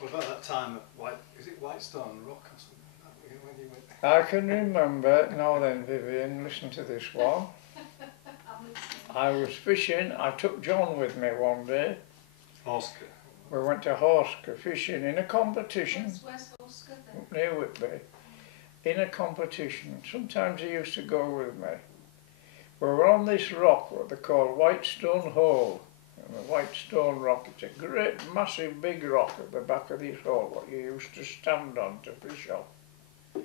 What about that time at is it Whitestone Rock or something like that, when you went? I can remember, now then Vivian, listen to this one. I was fishing, I took John with me one day. Hawsker. We went to Hawsker fishing in a competition. Where's Hawsker then? Near Whitby. In a competition. Sometimes he used to go with me. We were on this rock, what they call Whitestone Hole. And the Whitestone Rock, it's a great, massive, big rock at the back of this hole, what you used to stand on to fish on.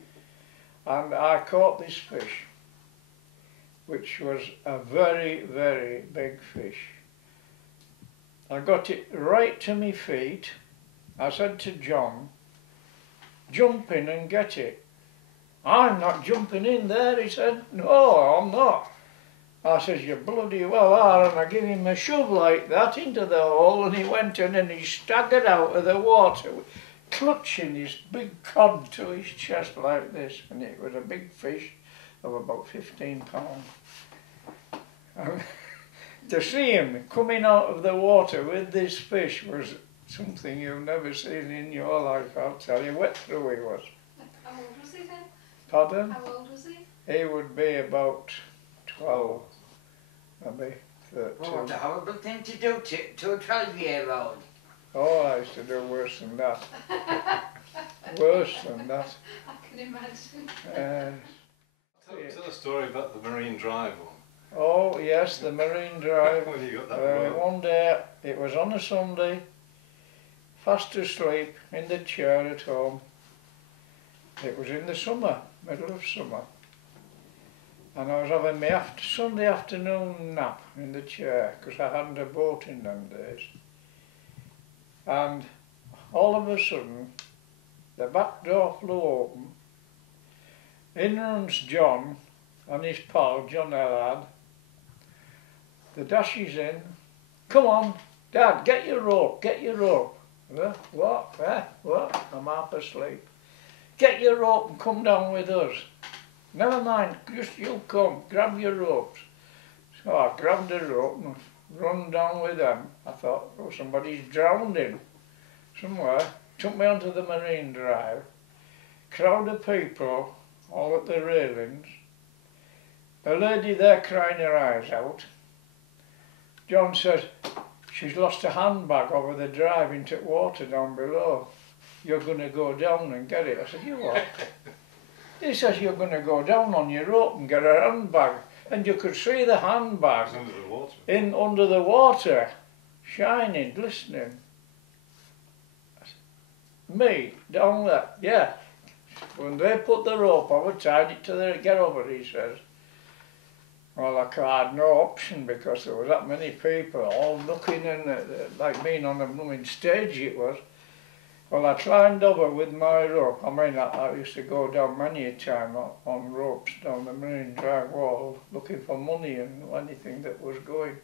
And I caught this fish, which was a very, very big fish. I got it right to my feet. I said to John, jump in and get it. I'm not jumping in there, he said. No, I'm not. I says, you bloody well are, and I give him a shove like that into the hole, and he went in and he staggered out of the water, clutching his big cod to his chest like this, and it was a big fish of about 15 pounds. And to see him coming out of the water with this fish was something you've never seen in your life, I'll tell you. Wet through he was. How old was he then? Pardon? How old was he? He would be about 12, maybe 13. What a horrible thing to do to a 12-year-old. Oh, I used to do worse than that. Worse than that. I can imagine. Tell a story about the Marine Drive one. Oh yes, the Marine Drive. When you got that One day, it was on a Sunday, fast asleep in the chair at home. It was in the summer, middle of summer. And I was having my Sunday afternoon nap in the chair, because I hadn't a boat in them days. And all of a sudden, the back door flew open. In runs John and his pal, John Ellard. The dashes in. Come on, Dad, get your rope, get your rope. What? What? I'm half asleep. Get your rope and come down with us. Never mind, just you come, grab your ropes. So I grabbed the rope and run down with them. I thought, oh, somebody's drowning somewhere. Took me onto the Marine Drive. Crowd of people, all at the railings. A lady there crying her eyes out. John says, she's lost a handbag over the drive into water down below. You're going to go down and get it. I said, you what? He says, you're going to go down on your rope and get her handbag. And you could see the handbag under the water. Under the water, shining, glistening. Me, down there, yeah. When they put the rope over, tied it to the get over, he says. Well, I had no option because there was that many people all looking in, like being on a blooming stage it was. Well, I climbed over with my rope. I mean, I used to go down many a time on ropes down the Marine Drive wall looking for money and anything that was going.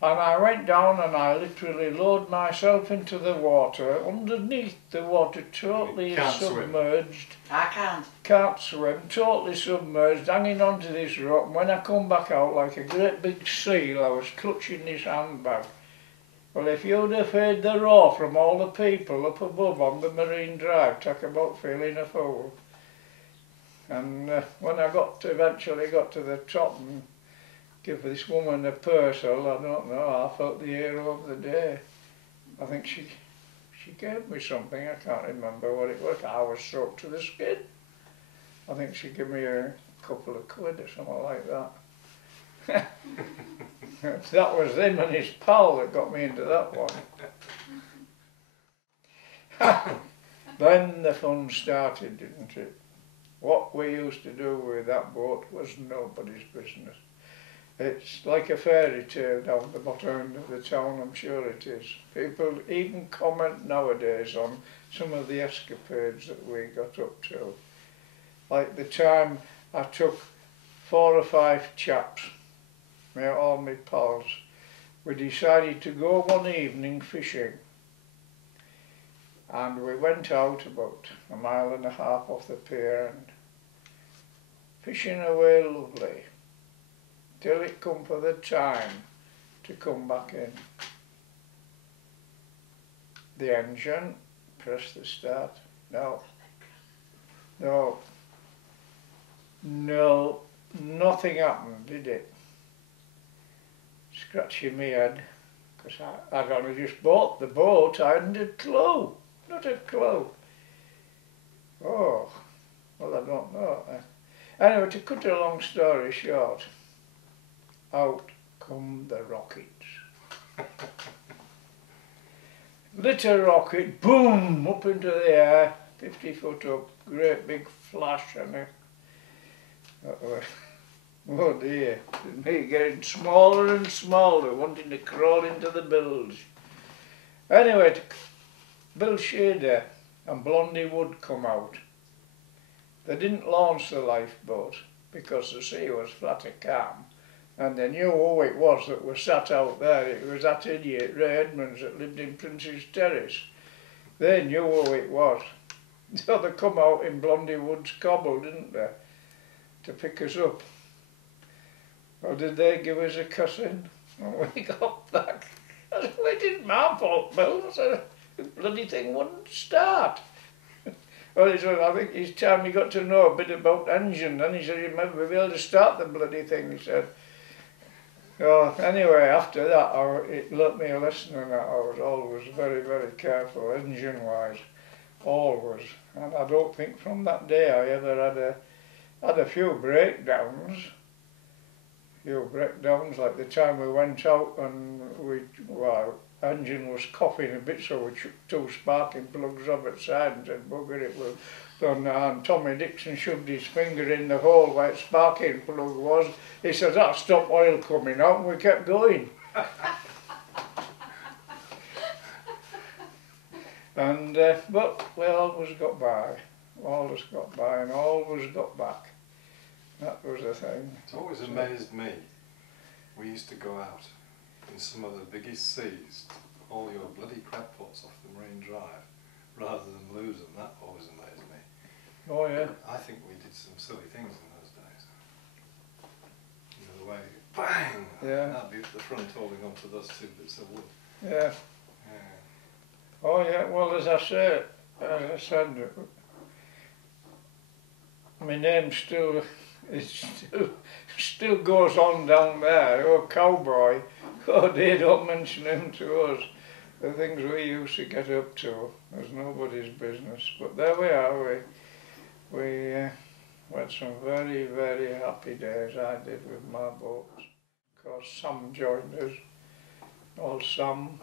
And I went down and I literally lowered myself into the water, underneath the water, totally submerged. I Can't swim, totally submerged, hanging onto this rope. And when I come back out like a great big seal, I was clutching this handbag. Well, if you'd have heard the roar from all the people up above on the Marine Drive, talk about feeling a fool. And when I eventually got to the top and give this woman a parcel, I don't know, I felt the hero of the day. I think she gave me something, I can't remember what it was. I was soaked to the skin. I think she gave me a couple of quid or something like that. That was him and his pal that got me into that one. Then the fun started, didn't it? What we used to do with that boat was nobody's business. It's like a fairy tale down the bottom end of the town, I'm sure it is. People even comment nowadays on some of the escapades that we got up to. Like the time I took 4 or 5 chaps, all my pals, we decided to go one evening fishing. And we went out about 1.5 miles off the pier and fishing away lovely, till it come for the time to come back in. The engine press the start. No. No. No. Nothing happened, did it? Scratching my head, because I'd only just bought the boat, I hadn't a clue. Not a clue. Oh, well, I don't know. Anyway, to cut a long story short, out come the rockets. Little rocket, boom, up into the air, 50 foot up, great big flash, and oh dear, me getting smaller and smaller, wanting to crawl into the bilge. Anyway, to build shader and Blondie Wood come out. They didn't launch the lifeboat because the sea was flat and calm, and they knew who it was that was sat out there. It was that idiot Ray Edmonds that lived in Prince's Terrace. They knew who it was. So they come out in Blondie Wood's cobble, didn't they, to pick us up. Or did they give us a cussing when we got back? I said, well, it isn't my fault, Bill. I said, the bloody thing wouldn't start. Well, he said, I think it's time you got to know a bit about the engine. Then he said, you might be able to start the bloody thing, he said. So anyway, after that, it learnt me a lesson in that. I was always very, very careful, engine-wise, always. And I don't think from that day I ever had a few breakdowns. Like the time we went out and engine was coughing a bit, so we took 2 sparking plugs off its side and said, bugger it, we'll done that. And Tommy Dixon shoved his finger in the hole where its sparking plug was. He said, that'll stop oil coming out, and we kept going. And but we always got by, and always got back. That was the thing. It's always amazed me. We used to go out in some of the biggest seas, haul your bloody crab pots off the Marine Drive, rather than lose them. That always amazed me. Oh yeah. I think we did some silly things in those days. You know, the way, bang! Yeah. That'd be at the front holding on to those 2 bits of wood. Yeah. Yeah. Oh yeah, well as I said, my name still goes on down there. Oh, cowboy. Oh, they don't mention him to us. The things we used to get up to was nobody's business. But there we are. We had some very, very happy days. I did with my boats. Of course, Sam joined us. Old Sam.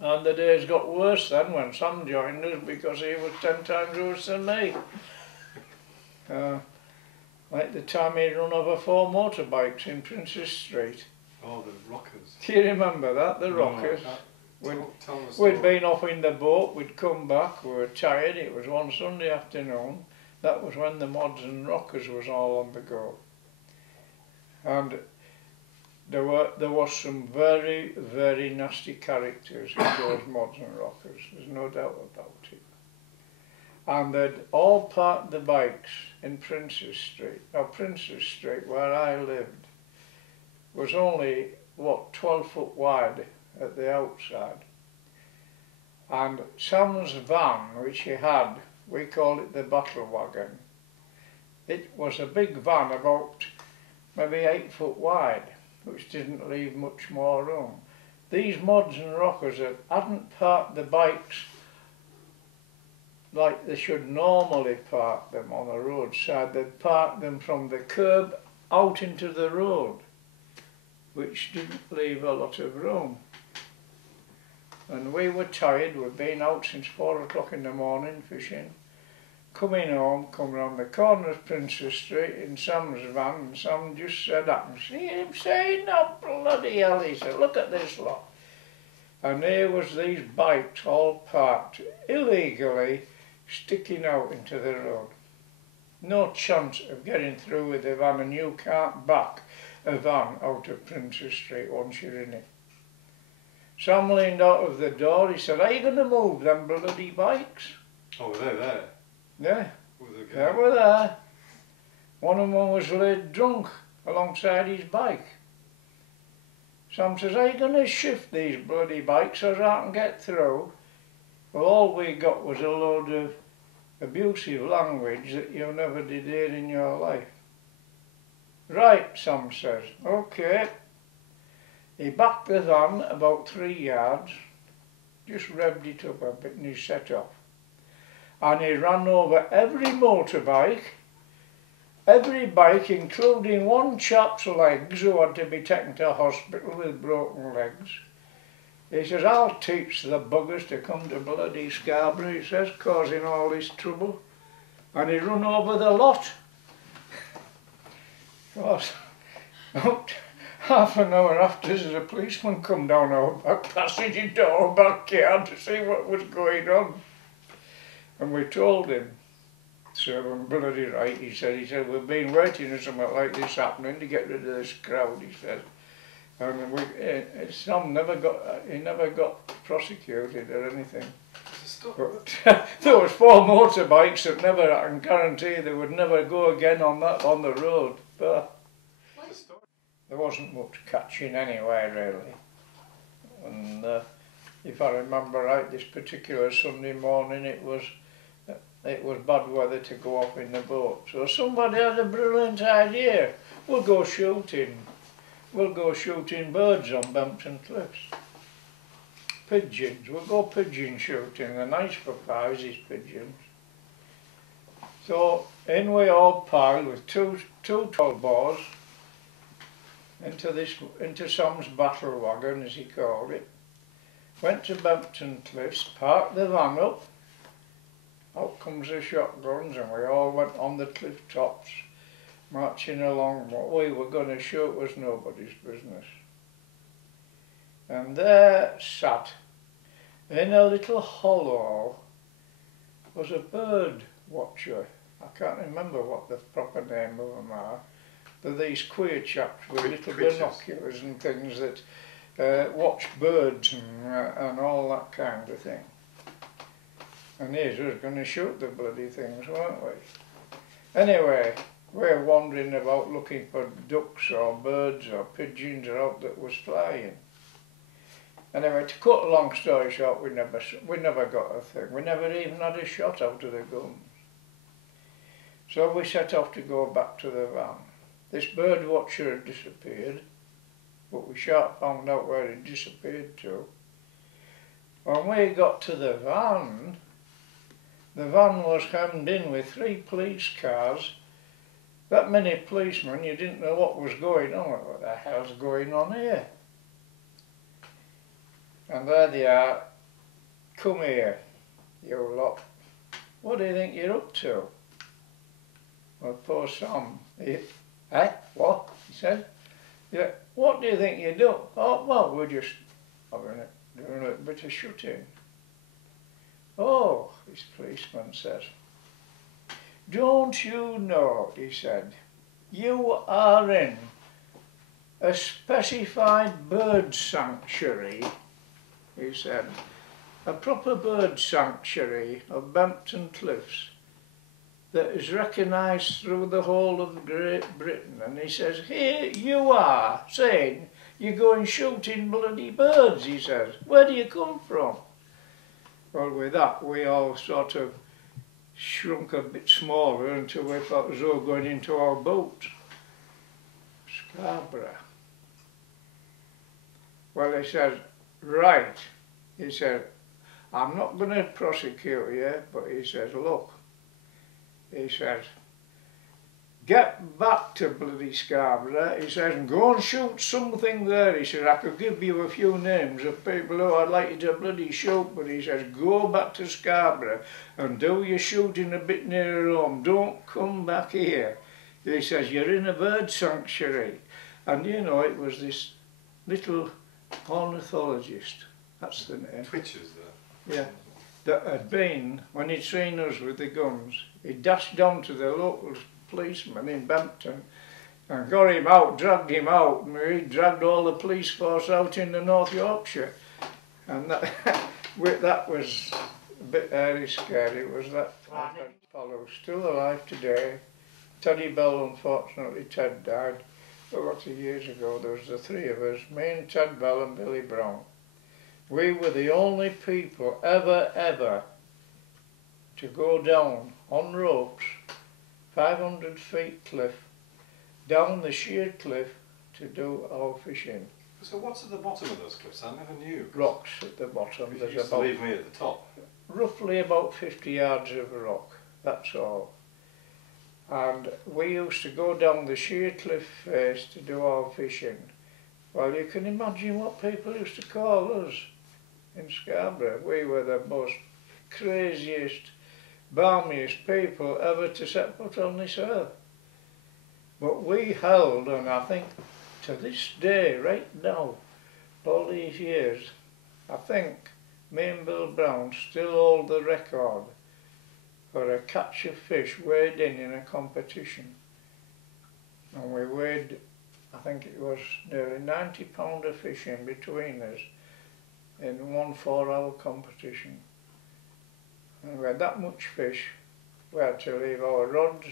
And the days got worse then when Sam joined us because he was 10 times worse than me. Like the time he run over 4 motorbikes in Princes Street. Oh, the rockers. Do you remember that? The rockers. We'd been off in the boat, we'd come back, we were tired, it was one Sunday afternoon. That was when the mods and rockers was all on the go. And there was some very, very nasty characters in those mods and rockers, there's no doubt about it. And they'd all parked the bikes in Princes Street. Now Princes Street, where I lived, was only, 12 foot wide at the outside. And Sam's van, which he had, we called it the battle wagon. It was a big van about maybe 8 foot wide, which didn't leave much more room. These mods and rockers hadn't parked the bikes like they should normally park them on the roadside. They'd park them from the curb out into the road, which didn't leave a lot of room. And we were tired, we'd been out since 4 o'clock in the morning fishing. Coming home, come round the corner of Princes Street in Sam's van, and Sam just said that, and see him saying, oh bloody hell, he said, look at this lot. And there was these bikes all parked illegally, sticking out into the road. No chance of getting through with the van, and you can't back a van out of Princes Street once you're in it. Sam leaned out of the door, he said, are you going to move them bloody bikes? Oh, were they there? Yeah, they were there. One of them was laid drunk alongside his bike. Sam says, are you going to shift these bloody bikes so I can get through? Well, all we got was a load of abusive language that you never did hear in your life. Right, Sam says. Okay. He backed the van about 3 yards, just revved it up a bit and he set off. And he ran over every motorbike, every bike, including one chap's legs who had to be taken to hospital with broken legs. He says, I'll teach the buggers to come to bloody Scarborough, he says, causing all this trouble. And he run over the lot. Of course, about half an hour after, there's a policeman come down our back passage into our backyard to see what was going on. And we told him. So I'm bloody right, he said, we've been waiting for something like this happening to get rid of this crowd, he said. And Sam never got prosecuted or anything. But there was 4 motorbikes that never, I can guarantee they would never go again on the road. But there wasn't much catching anyway, really. And if I remember right, this particular Sunday morning it was bad weather to go off in the boat. So somebody had a brilliant idea. We'll go shooting birds on Bempton Cliffs. Pigeons, we'll go pigeon shooting. They're nice for pies, these pigeons. So in we all piled with two 12-bores into Sam's battle wagon, as he called it. Went to Bempton Cliffs, parked the van up. Out comes the shotguns, and we all went on the cliff tops, marching along. What we were going to shoot was nobody's business. And there sat, in a little hollow, was a bird watcher. I can't remember what the proper name of them are. They're these queer chaps with little binoculars and things that watch birds and all that kind of thing. And here's us going to shoot the bloody things, weren't we? Anyway, we're wandering about looking for ducks or birds or pigeons or out that was flying. Anyway, to cut a long story short, we never got a thing. We never even had a shot out of the guns. So we set off to go back to the van. This bird watcher had disappeared, but we sharp found out where he disappeared to. When we got to the van was hemmed in with 3 police cars. That many policemen, you didn't know what was going on. What the hell's going on here? And there they are. Come here, you lot. What do you think you're up to? Well, poor Sam. What? He said. Yeah. What do you think you do? Oh, well, we're just doing a bit of shooting. Oh, this policeman says. Don't you know, he said, you are in a specified bird sanctuary, he said, a proper bird sanctuary of Bempton Cliffs that is recognised through the whole of Great Britain. And he says, here you are saying you're going shooting bloody birds, he says. Where do you come from? Well, with that we all sort of shrunk a bit smaller until we felt as though going into our boat. Scarborough. Well, he said, right. He said, I'm not going to prosecute you, but he says, look, he says, get back to bloody Scarborough, he says, and go and shoot something there. He says, I could give you a few names of people who I'd like you to bloody shoot, but he says, go back to Scarborough and do your shooting a bit nearer home. Don't come back here. He says, you're in a bird sanctuary. And you know, it was this little ornithologist, that's the name. Twitches there. Yeah. That had been, when he'd seen us with the guns, he dashed down to the local policeman in Bempton and got him out, dragged him out, and he dragged all the police force out into North Yorkshire. And that, that was a bit very scary, was that fellow, still alive today. Teddy Bell, unfortunately, Ted died a lot of years ago. There was the 3 of us, me and Ted Bell and Billy Brown. We were the only people ever to go down on ropes, 500 feet cliff, down the sheer cliff to do our fishing. So what's at the bottom of those cliffs? I never knew. Rocks at the bottom. You There's used to about leave me at the top. roughly about 50 yards of rock, that's all. And we used to go down the sheer cliff face to do our fishing. Well, you can imagine what people used to call us in Scarborough. We were the most craziest, balmiest people ever to set foot on this earth. But we held, and I think to this day, right now, all these years, I think me and Bill Brown still hold the record for a catch of fish weighed in a competition. And we weighed, I think it was nearly 90 pound of fish in between us in one 4-hour competition. And we had that much fish, we had to leave our rods,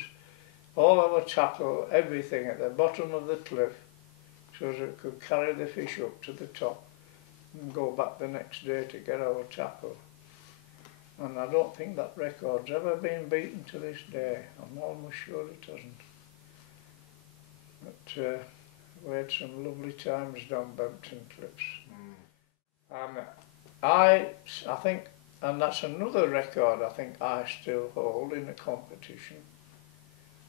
all our tackle, everything at the bottom of the cliff so that we could carry the fish up to the top and go back the next day to get our tackle. And I don't think that record's ever been beaten to this day. I'm almost sure it hasn't. But we had some lovely times down Bempton cliffs. And I think, and that's another record I think I still hold in a competition.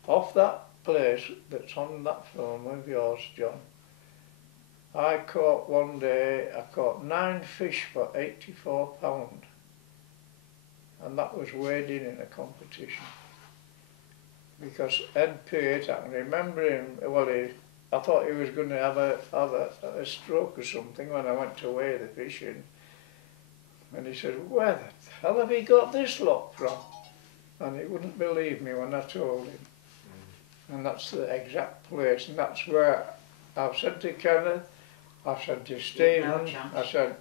Off that place that's on that film of yours, John, I caught one day, I caught 9 fish for 84 pound. And that was weighed in a competition. Because Ed Peart, I can remember him, well, I thought he was going to have a stroke or something when I went to weigh the fish in. And he said, where the hell have he got this lot from? And he wouldn't believe me when I told him. And that's the exact place, and that's where I've said to Kenneth, I've said to Stephen, I said,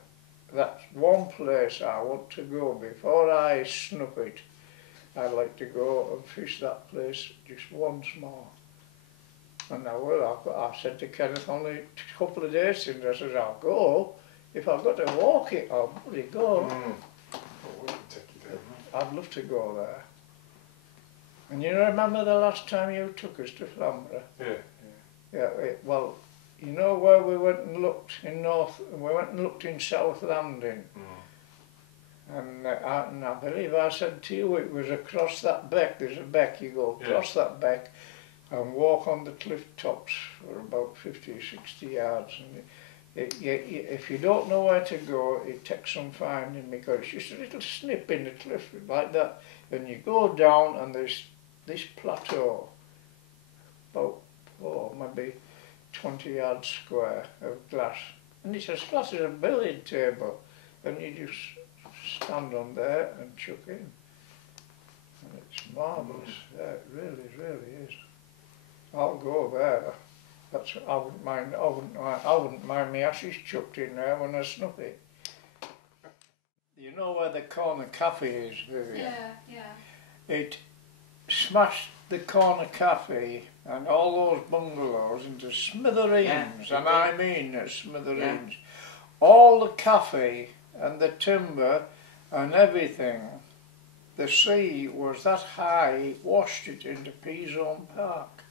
that's one place I want to go before I snuff it. I'd like to go and fish that place just once more. And I will. I've said to Kenneth only a couple of days since, I said, I'll go. If I've got to walk it, I'll probably go. I'd love to go there. And you remember the last time you took us to Flamborough? Yeah, well, you know where we went and looked in North, we went and looked in South Landing. And I believe I said to you it was across that beck, there's a beck, you go across that beck and walk on the cliff tops for about 50 or 60 yards. And if you don't know where to go, it takes some finding because it's just a little snip in the cliff like that. And you go down and there's this plateau, about maybe 20 yards square of glass, and it's as flat as a billiard table, and you just stand on there and chuck in, and it's marvellous. Yeah, it really is. I'll go there. That's I wouldn't mind my ashes chucked in there when I snuff it. You know where the corner cafe is, Vivian? Yeah. It smashed the corner cafe and all those bungalows into smithereens, and I mean smithereens. All the cafe and the timber and everything, the sea was that high, it washed it into P-Zone Park.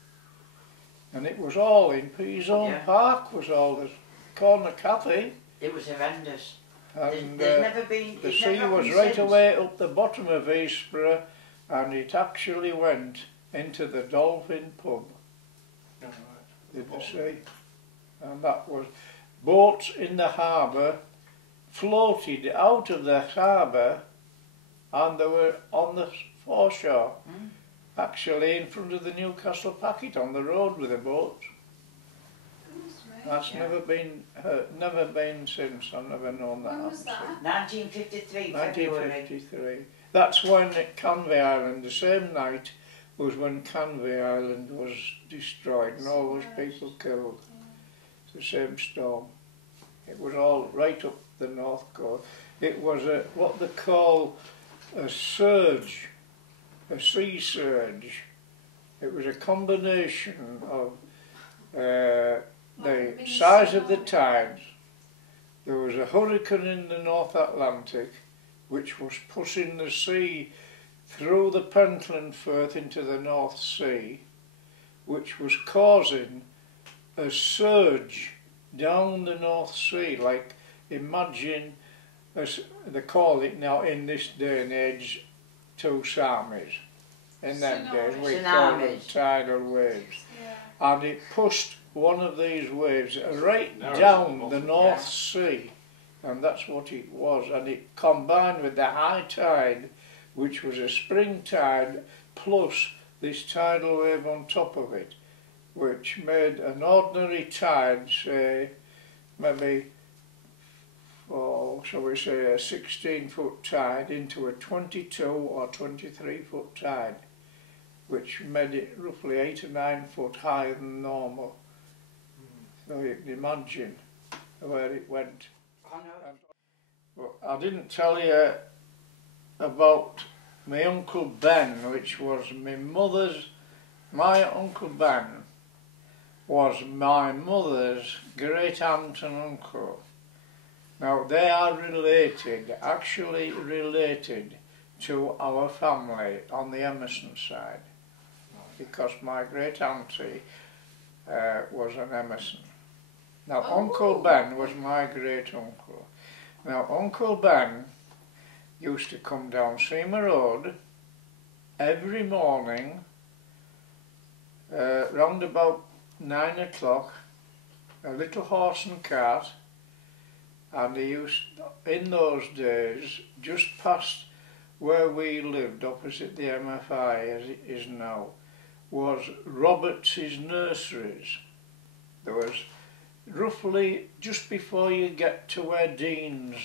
And it was all in P-Zone Park, was all the corner cafe. It was horrendous. And there's never been... the sea was right away up the bottom of Hawsker, and it actually went into the Dolphin pub in the sea. And that was boats in the harbour floated out of the harbour, and they were on the foreshore, actually in front of the Newcastle Packet on the road with the boats. That's never been since. I've never known that. When was that? 1953, February. 1953. That's when at Canvey Island, the same night was when Canvey Island was destroyed and all those people killed. It's the same storm. It was all right up the north coast. It was what they call a surge, a sea surge. It was a combination of the size of the tides. there was a hurricane in the North Atlantic which was pushing the sea through the Pentland Firth into the North Sea, which was causing a surge down the North Sea. Like, imagine, as they call it now in this day and age, two tsunamis. In them days we call them tidal waves. Yeah. And it pushed one of these waves right down the North Sea, and that's what it was. And it combined with the high tide, which was a spring tide, plus this tidal wave on top of it, which made an ordinary tide, say, maybe, shall we say, a 16-foot tide into a 22 or 23-foot tide, which made it roughly 8 or 9 foot higher than normal. So you can imagine where it went. Well, I didn't tell you about my Uncle Ben, which was my Uncle Ben was my mother's great aunt and uncle. Now they are related, actually related to our family on the Emerson side, because my great auntie was an Emerson. Now Uncle Ben was my great uncle. Now Uncle Ben used to come down Seymour Road every morning round about 9 o'clock, a little horse and cart, and he used, in those days, just past where we lived, opposite the MFI as it is now, was Roberts's Nurseries. There was roughly just before you get to where Dean's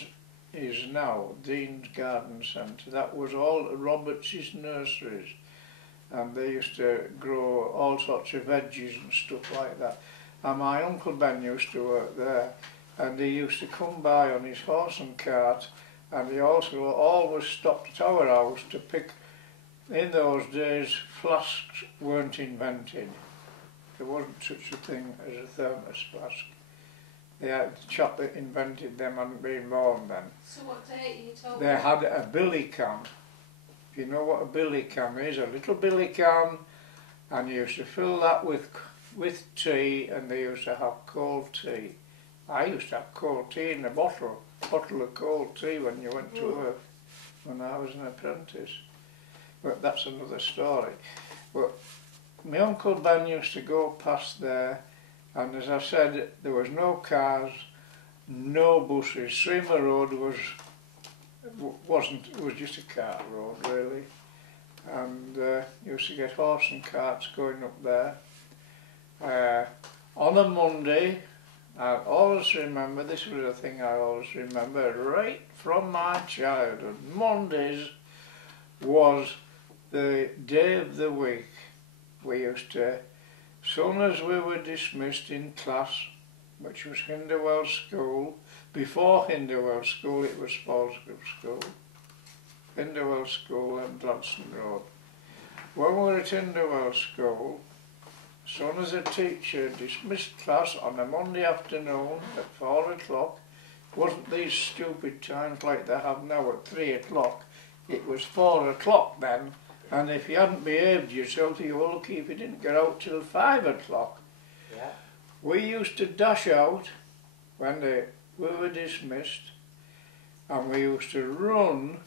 is now, Dean's Garden Centre, that was all Roberts's Nurseries, and they used to grow all sorts of veggies and stuff like that. And my Uncle Ben used to work there, and he used to come by on his horse and cart, and he also always stopped at our house to pick. In those days, flasks weren't invented. There wasn't such a thing as a thermos flask. The chap that invented them hadn't been born then. So what date you told They had a billy can. If you know what a billy can is, a little billy can, and you used to fill that with tea, and they used to have cold tea. I used to have cold tea in a bottle of cold tea when you went to work, when I was an apprentice. But that's another story. But my Uncle Ben used to go past there, and as I said, there was no cars, no buses. Seymour Road was just a cart road really, and used to get horse and carts going up there. On a Monday, I always remember, this was a thing I always remember right from my childhood, Mondays was the day of the week. We used to, soon as we were dismissed in class, which was Hinderwell School, before Hinderwell School it was Fallsgrove School, Hinderwell School and Gladstone Road. When we were at Hinderwell School, as soon as a teacher dismissed class on a Monday afternoon at 4 o'clock, wasn't these stupid times like they have now at 3 o'clock, it was 4 o'clock then, and if you hadn't behaved yourself, you were lucky if you didn't get out till 5 o'clock. Yeah. We used to dash out when we were dismissed, and we used to run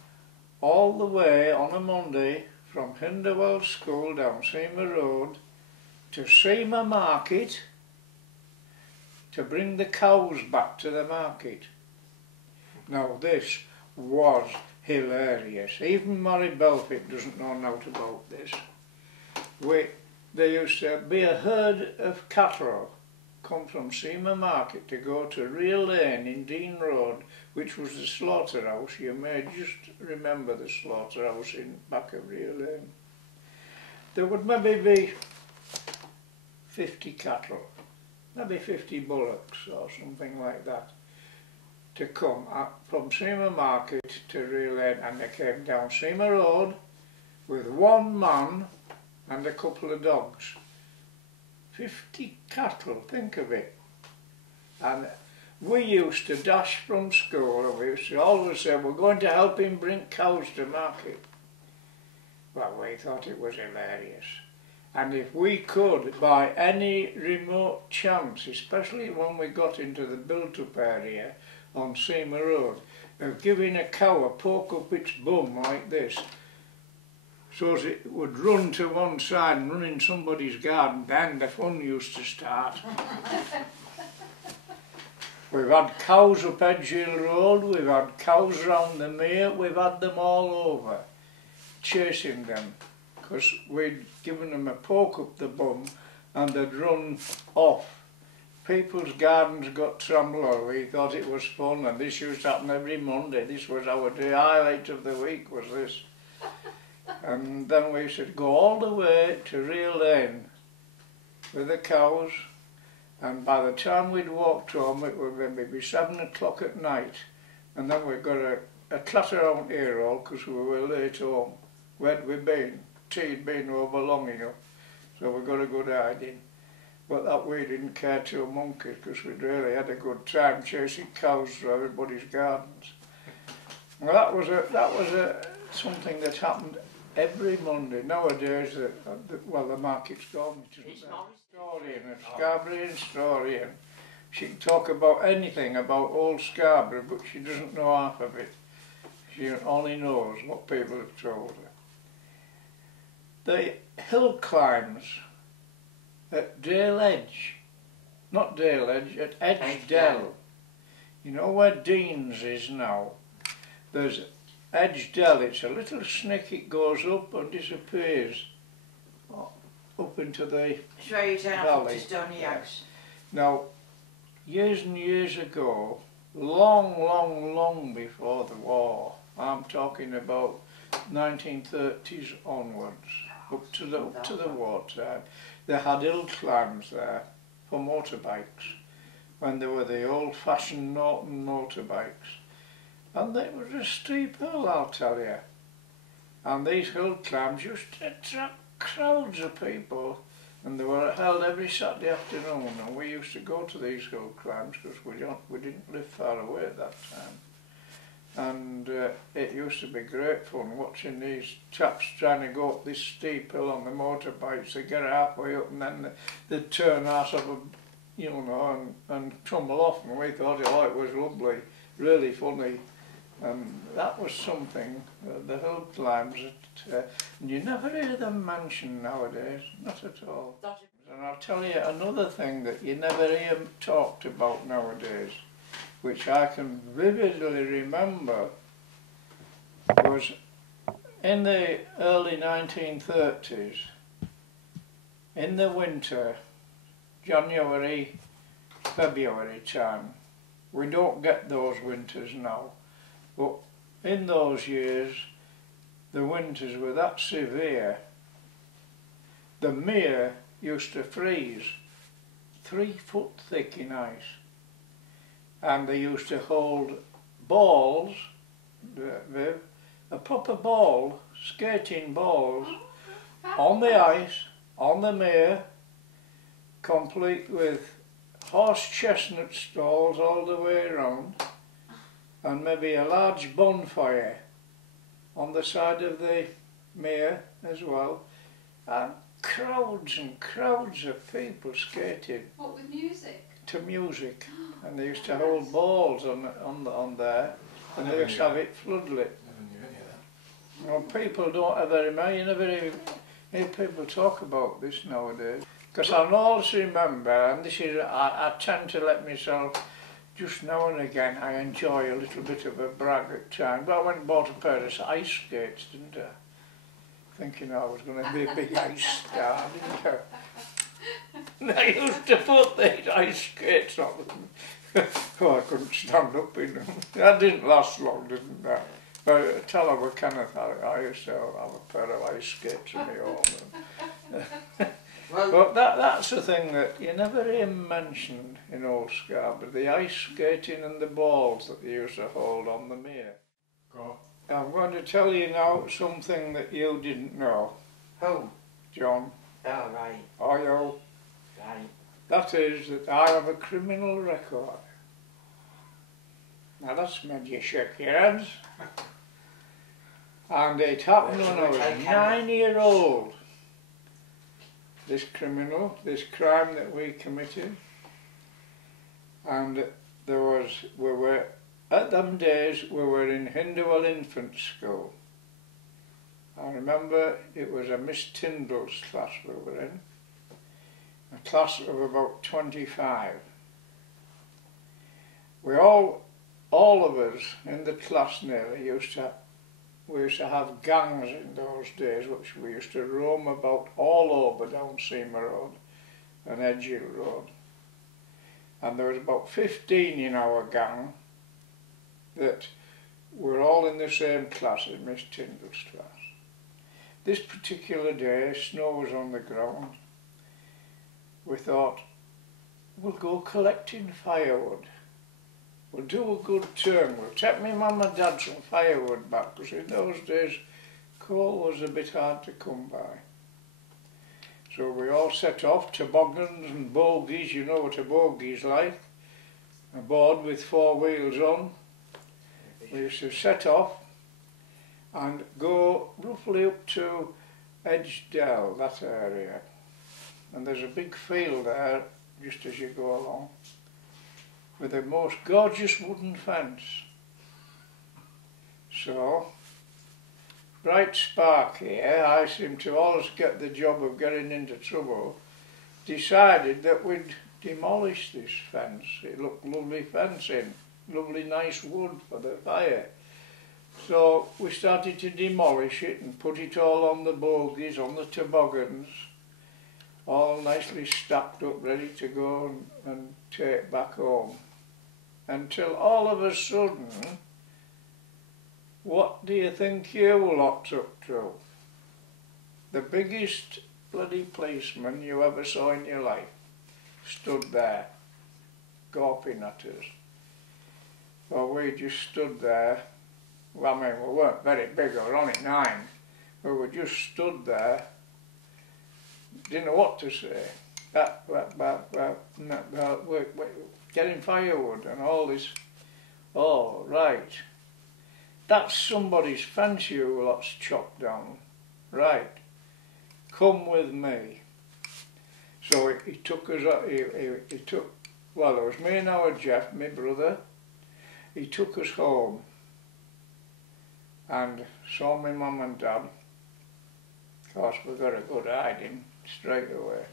all the way on a Monday from Hinderwell School down Seymour Road to Seymour Market to bring the cows back to the market. Now this was hilarious. Even Murray Belfitt doesn't know naught about this. There used to be a herd of cattle come from Seymour Market to go to Real Lane in Dean Road, which was the slaughterhouse. You may just remember the slaughterhouse in back of Real Lane. There would maybe be 50 cattle, maybe 50 bullocks or something like that, to come from Seymour Market to Real Lane, and they came down Seymour Road with one man and a couple of dogs. 50 cattle, think of it. And we used to dash from school and we used to always say, we're going to help him bring cows to market. Well, we thought it was hilarious. And if we could, by any remote chance, especially when we got into the built-up area on Seymour Road, of giving a cow a poke up its bum like this, so as it would run to one side and run in somebody's garden, then the fun used to start. We've had cows up Edge Hill Road, we've had cows round the mere, we've had them all over, chasing them, because we'd given them a poke up the bum and they'd run off. People's gardens got trampled. We thought it was fun, and this used to happen every Monday. This was our day, highlight of the week was this. And then we should go all the way to Real Lane with the cows, and by the time we'd walked home it would maybe 7 o'clock at night, and then we got a clatter out here all because we were late home. Where'd we been? Tea'd been over long enough, so we got a good hiding. But that we didn't care two monkeys because we'd really had a good time chasing cows through everybody's gardens. Well, that was something that happened every Monday. Nowadays, well, the market's gone. It's historian, a Scarborough historian. She can talk about anything about old Scarborough, but she doesn't know half of it. She only knows what people have told her. The hill climbs at Dale Edge, not Dale Edge, at Edge Dell. You know where Dean's is now? There's Edge Dell, it's a little snick, it goes up and disappears up into the valley. Now, years and years ago, long before the war, I'm talking about 1930s onwards, up to the wartime, they had hill climbs there for motorbikes, when they were the old-fashioned Norton motorbikes. And it was a steep hill, I'll tell you. And these hill climbs used to attract crowds of people, and they were held every Saturday afternoon, and we used to go to these hill climbs because we didn't live far away at that time. And it used to be great fun watching these chaps trying to go up this steep hill on the motorbikes. They get halfway up and then they'd turn out of a, you know, and tumble off, and we thought, oh, it was lovely, really funny. And that was something, the hill climbs, and you never hear them mentioned nowadays, not at all. And I'll tell you another thing that you never hear talked about nowadays, which I can vividly remember, was in the early 1930s, in the winter, January, February time. We don't get those winters now, but in those years, the winters were that severe. The mere used to freeze 3 foot thick in ice. And they used to hold balls, Viv, a proper ball, skating balls, on the ice, on the mere, complete with horse chestnut stalls all the way around, and maybe a large bonfire on the side of the mere as well, and crowds and crowds of people skating. What, with music? To music. And they used to hold balls on there, and they used to have it floodlit. Never knew any of that. Well, people don't ever remember, you never hear people talk about this nowadays. Because I always remember, and this is, I tend to let myself, just now and again, I enjoy a little bit of a brag at times. But I went and bought a pair of ice skates, didn't I? Thinking I was going to be a big ice star, didn't I? And I used to put these ice skates on them. Oh, I couldn't stand up in them. That didn't last long, didn't that? But I tell her with Kenneth, I used to have a pair of ice skates in my home. Well, but that's the thing that you never hear mentioned in Old Scarborough, the ice skating and the balls that they used to hold on the mere. Go. I'm going to tell you now something that you didn't know. Who? John. Oh, right. Oh, you. Right. That is that I have a criminal record. Now that's made you shake your heads. And it happened when I was 9-year-old. This criminal, this crime that we committed. And we were, at them days, we were in Hindwell Infant School. I remember it was a Miss Tyndall's class we were in. A class of about 25. We all of us in the class nearly used to have gangs in those days, which we used to roam about all over down Seamer Road and Edgehill Road. And there was about 15 in our gang that were all in the same class as Miss Tyndall's class. This particular day, snow was on the ground. We thought, we'll go collecting firewood. We'll do a good turn. We'll take me mum and dad some firewood back, because in those days coal was a bit hard to come by. So we all set off, toboggans and bogies, you know what a bogey's like, a board with 4 wheels on. We used to set off and go roughly up to Edgedale, that area. And there's a big field there, just as you go along, with a most gorgeous wooden fence. So, bright spark here, I seem to always get the job of getting into trouble, decided that we'd demolish this fence. It looked lovely fencing, lovely nice wood for the fire. So we started to demolish it and put it all on the bogies, on the toboggans, all nicely stacked up, ready to go and take back home. Until all of a sudden, what do you think you lot up to? The biggest bloody policeman you ever saw in your life stood there, gawping at us. Well, we just stood there. Well, I mean, we weren't very big, we were only 9. We were just stood there, didn't know what to say. We're getting firewood and all this. Oh, right. That's somebody's fence you lot's chopped down. Right. Come with me. So he took us, he took, well, it was me and our Jeff, my brother. He took us home and saw my mum and dad. Of course, we got a good hiding straight away.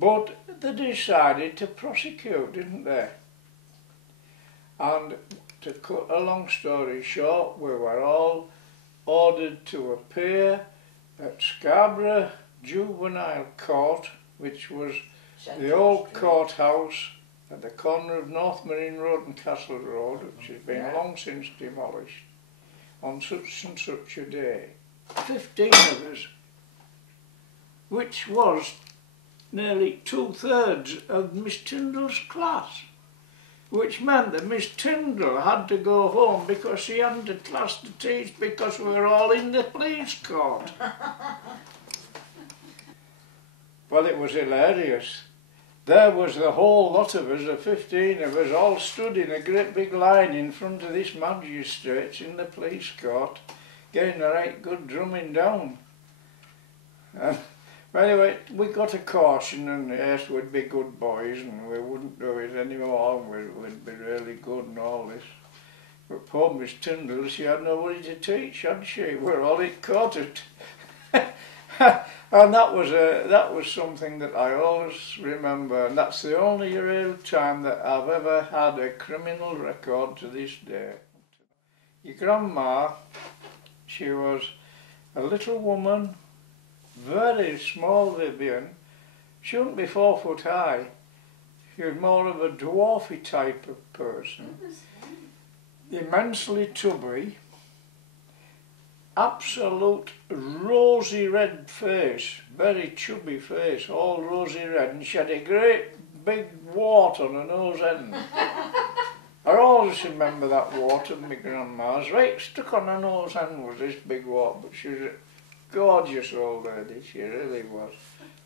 But they decided to prosecute, didn't they? And to cut a long story short, we were all ordered to appear at Scarborough Juvenile Court, which was the old courthouse at the corner of North Marine Road and Castle Road, which has been long since demolished, on such and such a day. 15 of us, which was nearly 2/3 of Miss Tyndall's class, which meant that Miss Tyndall had to go home because she hadn't a class to teach because we were all in the police court. Well, it was hilarious. There was the whole lot of us, the 15 of us, all stood in a great big line in front of this magistrate in the police court, getting a right good drumming down. Anyway, we got a caution, and yes, we'd be good boys and we wouldn't do it anymore, and we'd be really good and all this. But poor Miss Tyndall, she had nobody to teach, had she? We're all in court. And that was something that I always remember, and that's the only real time that I've ever had a criminal record to this day. Your grandma, she was a little woman, very small, Vivian. She wouldn't be 4 foot high. She was more of a dwarfy type of person. Immensely tubby. Absolute rosy red face, very chubby face, all rosy red, and she had a great big wart on her nose end. I always remember that wart of my grandma's, right stuck on her nose end was this big wart, but she was a gorgeous old lady, she really was.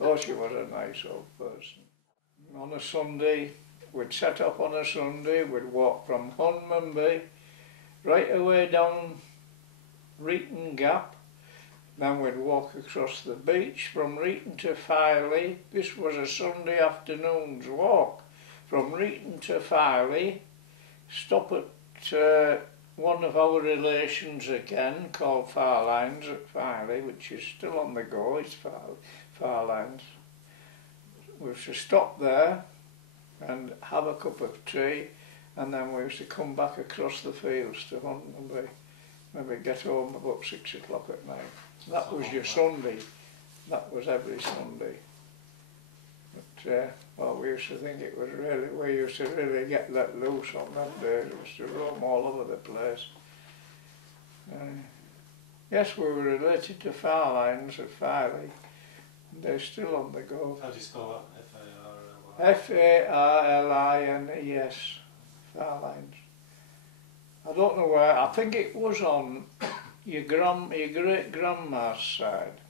Oh, she was a nice old person. On a Sunday, we'd set off on a Sunday, we'd walk from Humbly right away down Reeton Gap, then we'd walk across the beach from Reeton to Filey. This was a Sunday afternoon's walk from Reeton to Filey, stop at one of our relations again called Farlines at Filey, which is still on the go, it's Farlines. We used to stop there and have a cup of tea, and then we used to come back across the fields to hunt and maybe get home about 6 o'clock at night. That was your Sunday. That was every Sunday. But well, we used to think it was really, we used to really get let loose on that day. We used to roam all over the place. Yes, we were related to Farlines at Filey. They're still on the go. How do you spell that? Farlines, Farlines. I don't know where, I think it was on your great-grandma's side.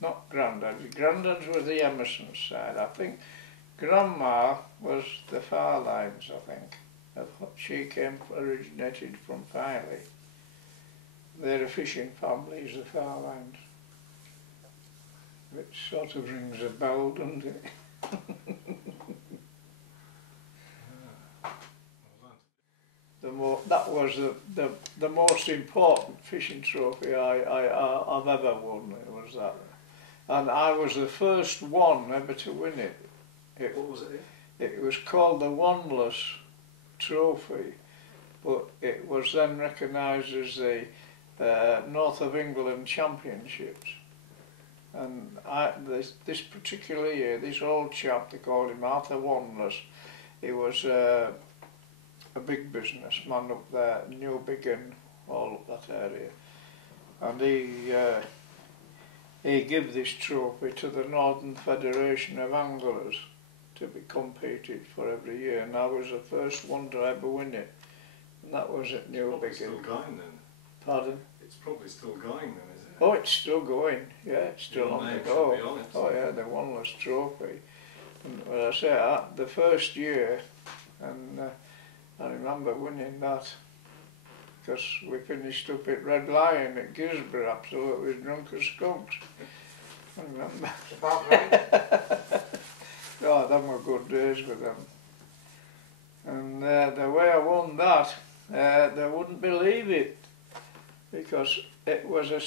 Not granddad's. Granddad's was the Emerson's side. I think Grandma was the Farlines, I think. She originated from Filey. They're a fishing family, is the Farlines. It sort of rings a bell, doesn't it? That was the most important fishing trophy I've ever won. It was that, and I was the first one ever to win it. What was it? It was called the Wanless Trophy, but it was then recognised as the North of England Championships. And this particular year, this old chap, they called him Arthur Wanless, he was a big businessman up there, New Biggin, all up that area. And he gave this trophy to the Northern Federation of Anglers to be competed for every year, and I was the first one to ever win it. And that was at New Biggin. It's still going then? Pardon? It's probably still going then, is it? Oh, it's still going, yeah, it's still on the go. On it. Oh yeah, the Wanless Trophy. And well, I say, the first year, and I remember winning that, because we finished up at Red Lion at Gisborne, absolutely drunk as skunks. I remember. About right. Oh, them were good days with them. And the way I won that, they wouldn't believe it, because it was a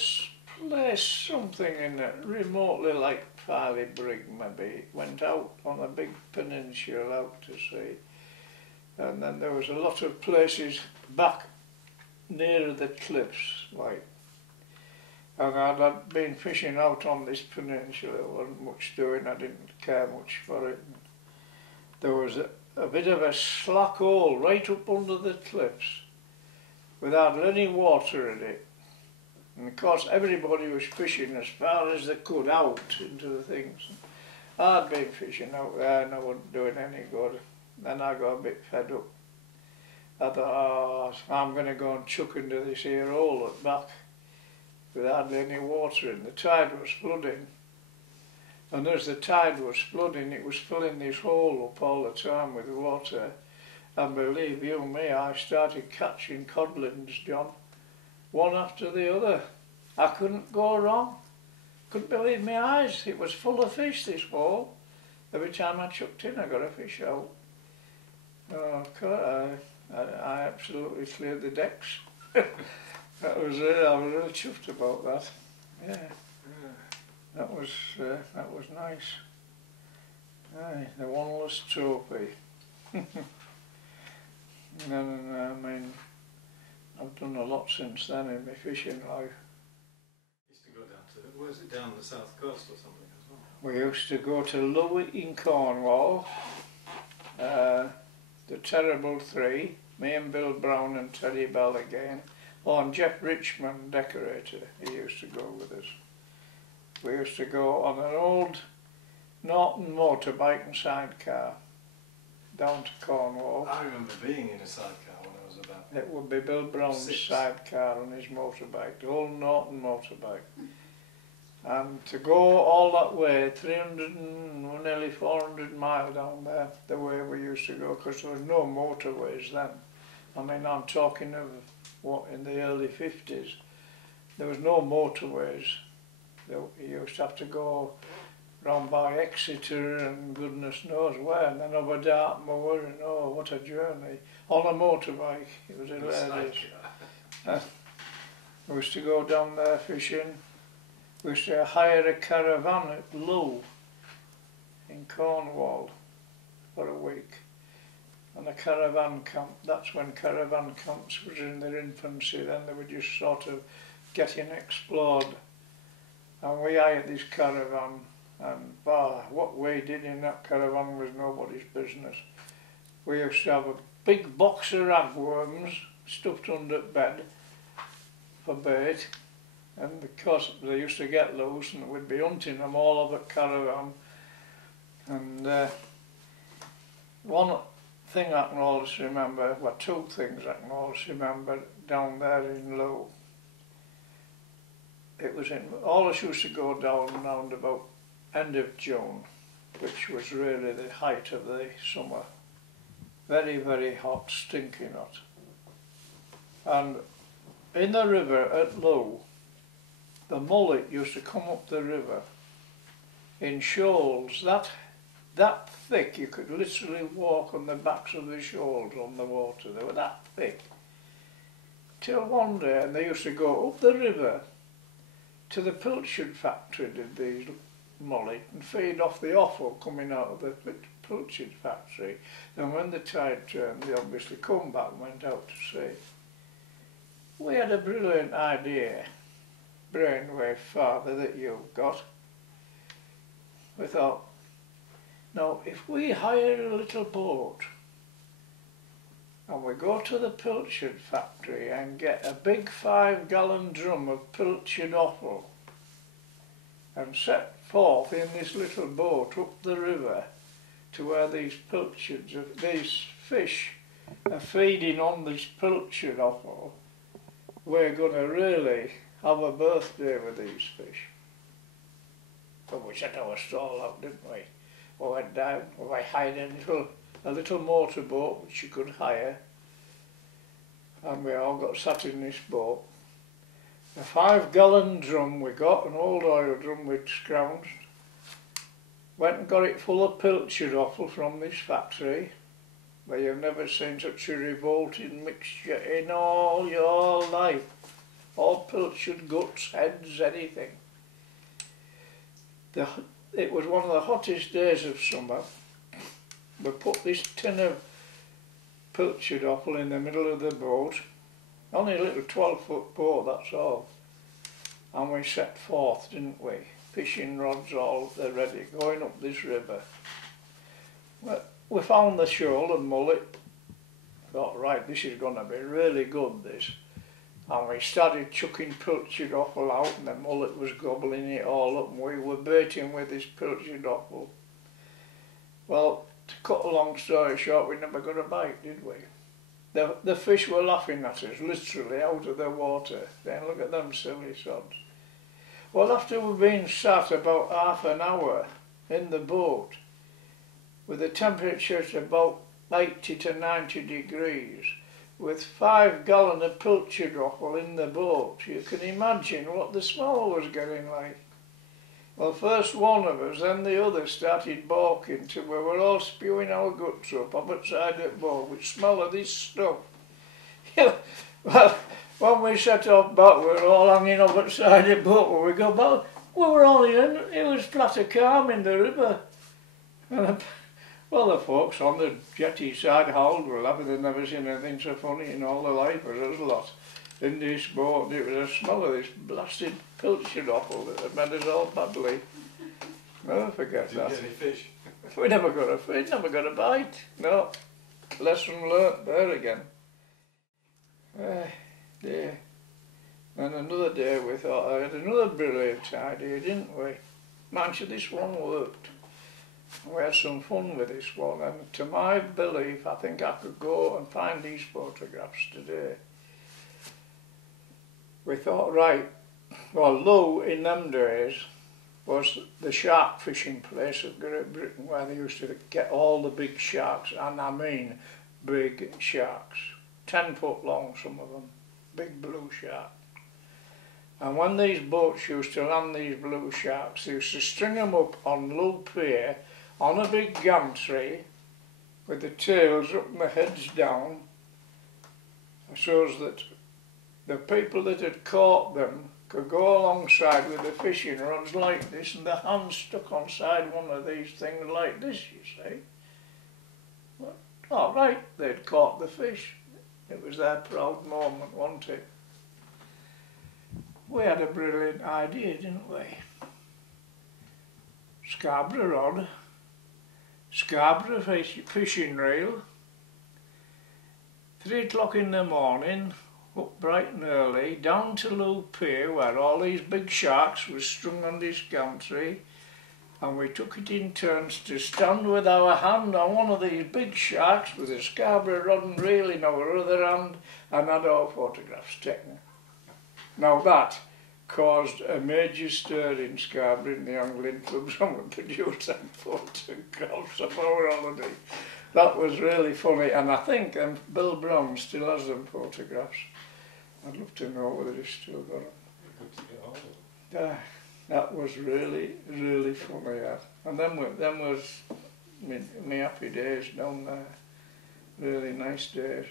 place, something in it, remotely like Filey Brig maybe. It went out on a big peninsula out to sea. And then there was a lot of places back nearer the cliffs, like. And I'd been fishing out on this peninsula, there wasn't much doing, I didn't care much for it. There was a bit of a slack hole right up under the cliffs, without any water in it. And of course everybody was fishing as far as they could out into the things. I'd been fishing out there and I wasn't doing any good. Then I got a bit fed up. I thought, oh, I'm going to go and chuck into this here hole at back with hardly any water in. The tide was flooding. And as the tide was flooding, it was filling this hole up all the time with water. And believe you me, I started catching codlins, John, one after the other. I couldn't go wrong. Couldn't believe my eyes. It was full of fish, this hole. Every time I chucked in, I got a fish out. Oh, I absolutely cleared the decks. That was it. I was really chuffed about that. Yeah, that was nice. Aye, the Wanless Trophy. And I mean, I've done a lot since then in my fishing life. Used to go down to, where's it, down the south coast or something as well? We used to go to Louis in Cornwall, the Terrible Three, me and Bill Brown and Teddy Bell again. Oh, and Jeff Richmond, decorator, he used to go with us. We used to go on an old Norton motorbike and sidecar down to Cornwall. I remember being in a sidecar when I was about... It would be Bill Brown's 6. sidecar on his motorbike, the old Norton motorbike. And to go all that way, 300 and nearly 400 miles down there, the way we used to go, because there was no motorways then. I mean, I'm talking of what, in the early 50s. There was no motorways. You used to have to go round by Exeter and goodness knows where, and then over Dartmoor, and oh, what a journey. On a motorbike, it was hilarious. We used to go down there fishing. We used to hire a caravan at Low in Cornwall for a week. And a caravan camp, that's when caravan camps was in their infancy, then they were just sort of getting explored. And we hired this caravan, and what we did in that caravan was nobody's business. We used to have a big box of ragworms stuffed under bed for bait, and because they used to get loose and we'd be hunting them all over the caravan. And one thing I can always remember, well, two things I can always remember down there in Low. It was all us used to go down round about end of June, which was really the height of the summer. Very, very hot, stinking hot. And in the river at Low, the mullet used to come up the river in shoals that thick you could literally walk on the backs of the shoals on the water. They were that thick. Till one day, and they used to go up the river to the pilchard factory, did these mullet, and feed off the offal coming out of the pilchard factory. And when the tide turned, they obviously come back and went out to sea. We had a brilliant idea, brainwave father that you've got. We thought, now if we hire a little boat and we go to the pilchard factory and get a big 5-gallon drum of pilchard offal and set forth in this little boat up the river to where these pilchards, these fish are feeding on this pilchard offal, we're going to really have a birthday with these fish. But we set our stall out, didn't we? We went down, we hired a little motorboat which you could hire, and we all got sat in this boat. A 5-gallon drum we got, an old oil drum we'd scrounged, went and got it full of pilchard offal from this factory, where you've never seen such a revolting mixture in all your life. All pilchard guts, heads, anything. It was one of the hottest days of summer. We put this tin of pilchard offal in the middle of the boat, only a little 12-foot boat, that's all. And we set forth, didn't we? Fishing rods all up there ready, going up this river. We found the shoal and mullet. Thought, right, this is going to be really good, this. And we started chucking pilchard offal out, and the mullet was gobbling it all up, and we were baiting with this pilchard offal. Well, to cut a long story short, we never got a bite, did we? The fish were laughing at us, literally, out of the water. Then look at them silly sods. Well, after we'd been sat about half an hour in the boat, with the temperature at about 80 to 90 degrees, with 5 gallons of pilchard offal in the boat, you can imagine what the smell was getting like. Well, first one of us, then the other started balking till we were all spewing our guts up outside the boat with smell of this stuff. Well, when we set off back, we were all hanging up outside the boat. When we got back, we were only in, it was flat of calm in the river. And well, the folks on the jetty side howled, were laughing, they'd never seen anything so funny in all their life as us lot. In this boat, it was a smell of this blasted pilchard offal that had made us all badly. Never forget that. Didn't get any fish? We never got a bite. No. Lesson learnt there again. Dear. And another day we thought, I had another brilliant idea, didn't we? Mind you, this one worked. We had some fun with this one, and to my belief, I think I could go and find these photographs today. We thought, right, well, Low in them days, was the shark fishing place of Great Britain, where they used to get all the big sharks, and I mean big sharks, 10 foot long, some of them, big blue shark. And when these boats used to land these blue sharks, they used to string them up on Low Pier on a big gantry with the tails up and the heads down, so that the people that had caught them could go alongside with the fishing rods like this, and the hands stuck on side one of these things like this, you see. Well, all right, they'd caught the fish. It was their proud moment, wasn't it? We had a brilliant idea, didn't we? Scarborough rod, Scarborough fishing reel, 3 o'clock in the morning, up bright and early, down to Low Pier, where all these big sharks were strung on this gantry, and we took it in turns to stand with our hand on one of these big sharks with a Scarborough rod and reel in our other hand, and had our photographs taken. Now that caused a major stir in Scarborough in the angling clubs, and we produced them photographs of our holiday. That was really funny, and I think Bill Brown still has them photographs. I'd love to know whether he's still got them. That was really, really funny. And them was me happy days down there. Really nice days.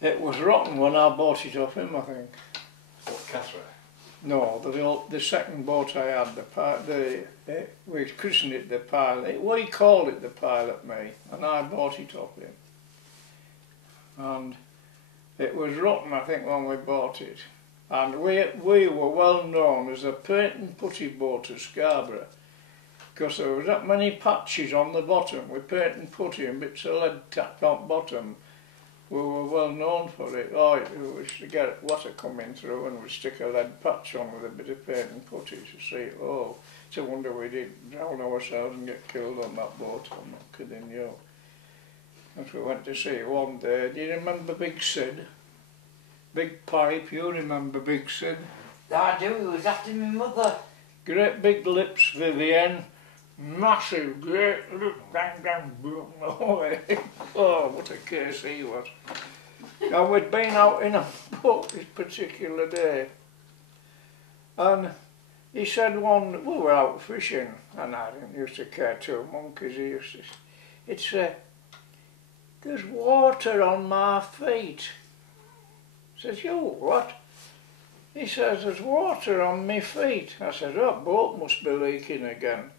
It was rotten when I bought it off him, I think. What, Cattery? No, the second boat I had, we christened it the Pilot. We called it the Pilot, me, and I bought it off him. And it was rotten, I think, when we bought it. And we were well known as a paint and putty boat at Scarborough, because there was that many patches on the bottom with paint and putty and bits of lead tapped on bottom. We were well known for it. Oh, it was to get water coming through, and we'd stick a lead patch on with a bit of paint and putty to see it. Oh, it's a wonder we didn't drown ourselves and get killed on that boat. I'm not kidding you. As we went to see it one day, do you remember Big Sid? Big Pipe, you remember Big Sid? I do, he was after my mother. Great big lips, Vivienne. Massive, great lip, bang, bang, boom. Oh, what a case he was. And we'd been out in a boat this particular day, and he said we were out fishing, and I didn't used to care two monkeys. He used to, he'd say, "There's water on my feet." I said, "You what?" He says, "There's water on my feet." I said, "That boat must be leaking again."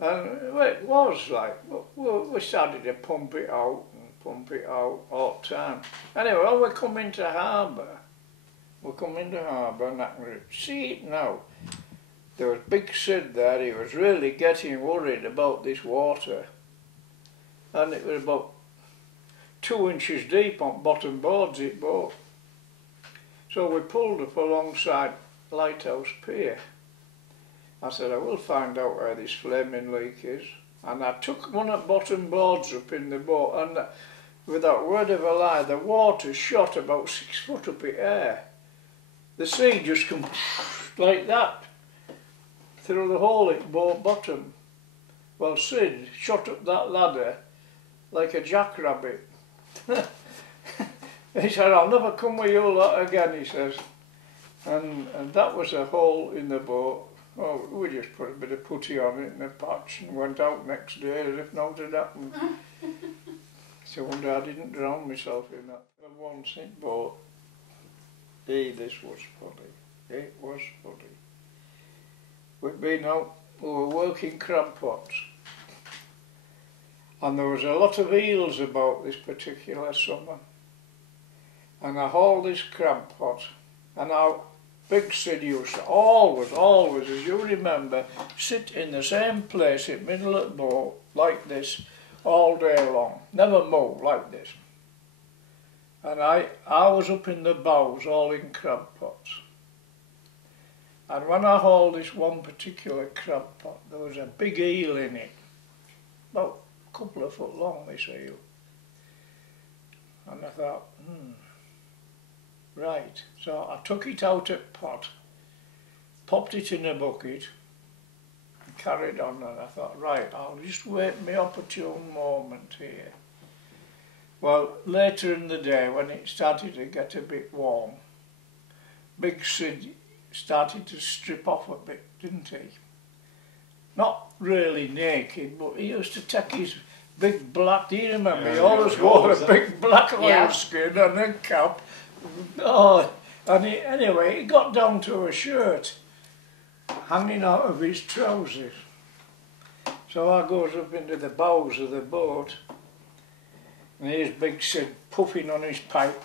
And it was like, we started to pump it out all the time. Anyway, when we come into harbour, and I can see it now. There was Big Sid there. He was really getting worried about this water. And it was about 2 inches deep on bottom boards it bought. So we pulled up alongside Lighthouse Pier. I said, "I will find out where this flaming leak is." And I took one of the bottom boards up in the boat, and without word of a lie, the water shot about 6 foot up in the air. The sea just come like that through the hole at boat bottom. Well, Sid shot up that ladder like a jackrabbit. He said, "I'll never come with you lot again," he says. And that was a hole in the boat. Oh, we just put a bit of putty on it and a patch and went out next day as if nothing had happened. So I wonder I didn't drown myself in that. Once in boat. This was funny. It was funny. We'd been out, we were working crab pots. And there was a lot of eels about this particular summer. And I hauled this crab pot, and Big Sid used to always, as you remember, sit in the same place in the middle of the boat, like this, all day long. Never move, like this. And I was up in the bows, all in crab pots. And when I hauled this one particular crab pot, there was a big eel in it. About a couple of foot long, this eel. And I thought, right. So I took it out at pot, popped it in a bucket, and carried on, and I thought, right, I'll just wait my opportune moment here. Well, later in the day, when it started to get a bit warm, Big Sid started to strip off a bit, didn't he? Not really naked, but he used to take his big black, do you remember? Yeah, he always wore a big black oilskin and a cap. Oh, and anyway, he got down to a shirt hanging out of his trousers. So I goes up into the bows of the boat, and here's Big Sid puffing on his pipe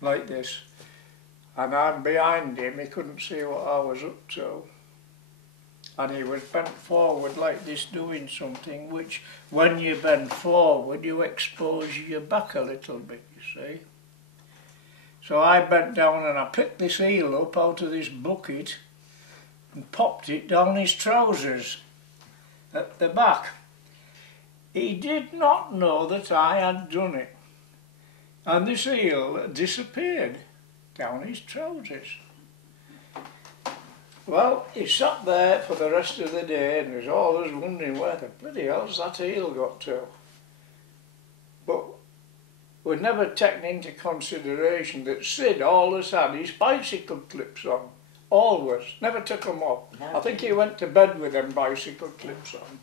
like this, and I'm behind him. He couldn't see what I was up to, and he was bent forward like this doing something, which when you bend forward you expose your back a little bit, you see. So I bent down and I picked this eel up out of this bucket and popped it down his trousers at the back. He did not know that I had done it, and this eel disappeared down his trousers. Well, he sat there for the rest of the day and was always wondering where the bloody hell's that eel got to. But we'd never taken into consideration that Sid always had his bicycle clips on. Always. Never took them off. No. I think he went to bed with them bicycle clips on,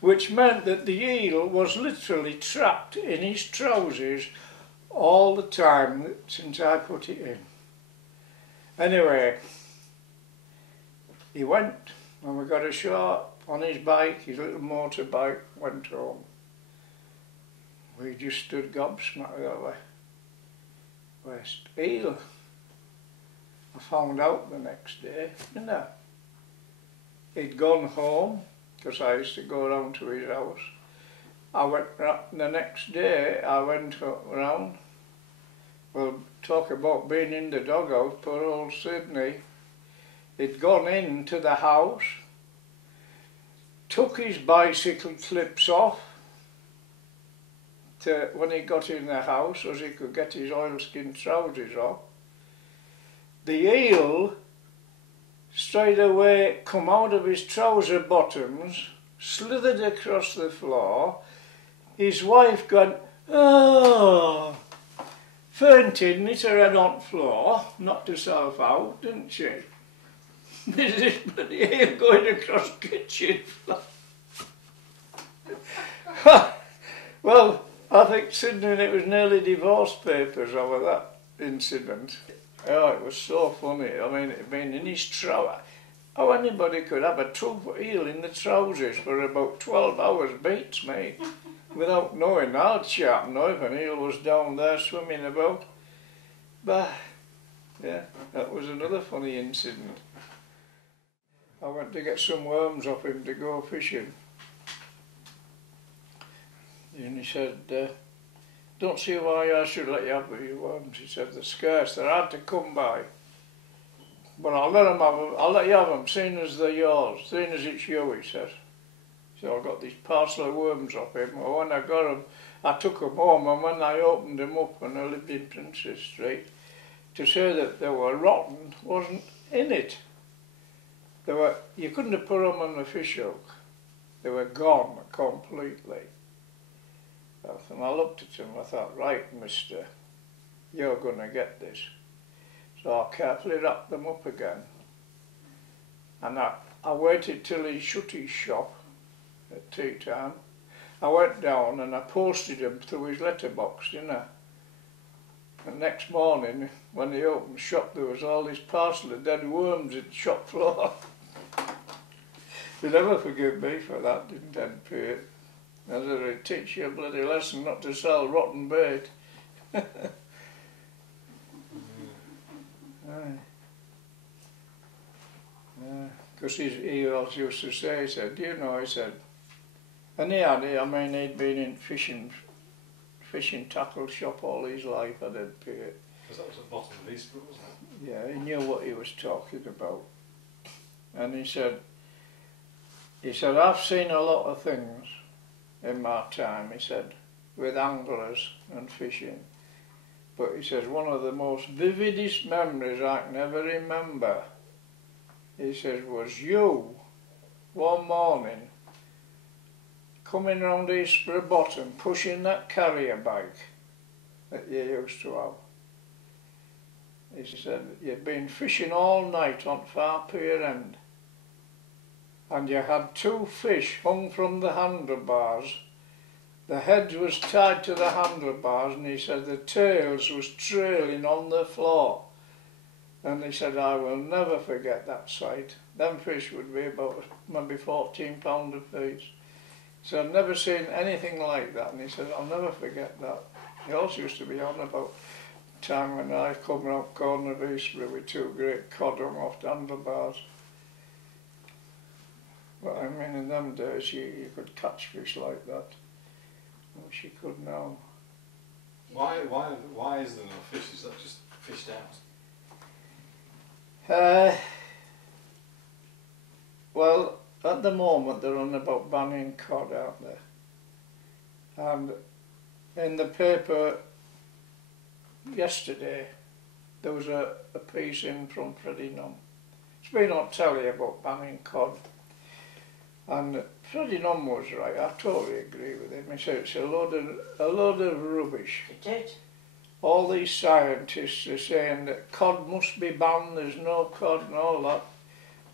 which meant that the eel was literally trapped in his trousers all the time since I put it in. Anyway, he went, and we got ashore on his bike, his little motorbike, went home. We just stood gobsmacked that way. West eel. I found out the next day, didn't I? He'd gone home, because I used to go round to his house. I went the next day, I went round. Well, talk about being in the doghouse, poor old Sydney. He'd gone into the house, took his bicycle clips off when he got in the house, so he could get his oilskin trousers off. The eel straight away come out of his trouser bottoms, slithered across the floor. His wife gone, oh, fainted and hit her head on the floor, knocked herself out, didn't she? There's this bloody eel going across the kitchen floor. Well, I think Sydney and it was nearly divorce papers over that incident. Oh, it was so funny. I mean, it'd been in his trousers. How anybody could have a 2-foot eel in the trousers for about 12 hours beats me. Without knowing, I'd sharp know if an eel was down there swimming about. But, yeah, that was another funny incident. I went to get some worms off him to go fishing. And he said, don't see why I should let you have your worms. He said, they're scarce, they're hard to come by. But I'll let you have them, seeing as they're yours, seeing as it's you, he says. So I got this parcel of worms off him. Well, when I got them, I took them home, and when I opened them up, and I lived in Princess Street, to say that they were rotten wasn't in it. You couldn't have put them on the fish hook. They were gone completely. And I looked at him, I thought, right, mister, you're going to get this. So I carefully wrapped them up again. And I waited till he shut his shop at tea time. I went down and I posted him through his letterbox, didn't I? And next morning, when he opened the shop, there was all this parcel of dead worms in the shop floor. They never forgive me for that, didn't NP. As I teach you a bloody lesson not to sell rotten bait. Because he always used to say, he said, do you know, he said, and he'd been in fishing tackle shop all his life, I didn't pay it. Because that was at the bottom of Eastbrook, wasn't it? Yeah, he knew what he was talking about. And he said, I've seen a lot of things in my time, he said, with anglers and fishing. But he says, one of the most vividest memories I can ever remember he says, was you one morning coming round Eastborough Bottom pushing that carrier bag that you used to have. He said, you'd been fishing all night on Far Pier End and you had 2 fish hung from the handlebars. The heads was tied to the handlebars and he said the tails was trailing on the floor. And he said, I will never forget that sight. Them fish would be about maybe £14 a piece. So I've never seen anything like that. And he said, I'll never forget that. He also used to be on about the time when I come round corner of Eastborough with 2 great cod hung off the handlebars. But I mean, in them days you could catch fish like that. I wish you could now. Why is there no fish? Is that just fished out? Well, at the moment they're on about banning cod out there. And in the paper yesterday there was a piece in from Freddie Nunn. It's been on telly about banning cod. And Freddie Nunn was right, I totally agree with him. He said it's a load of rubbish. It did. All these scientists are saying that cod must be banned, there's no cod and all that.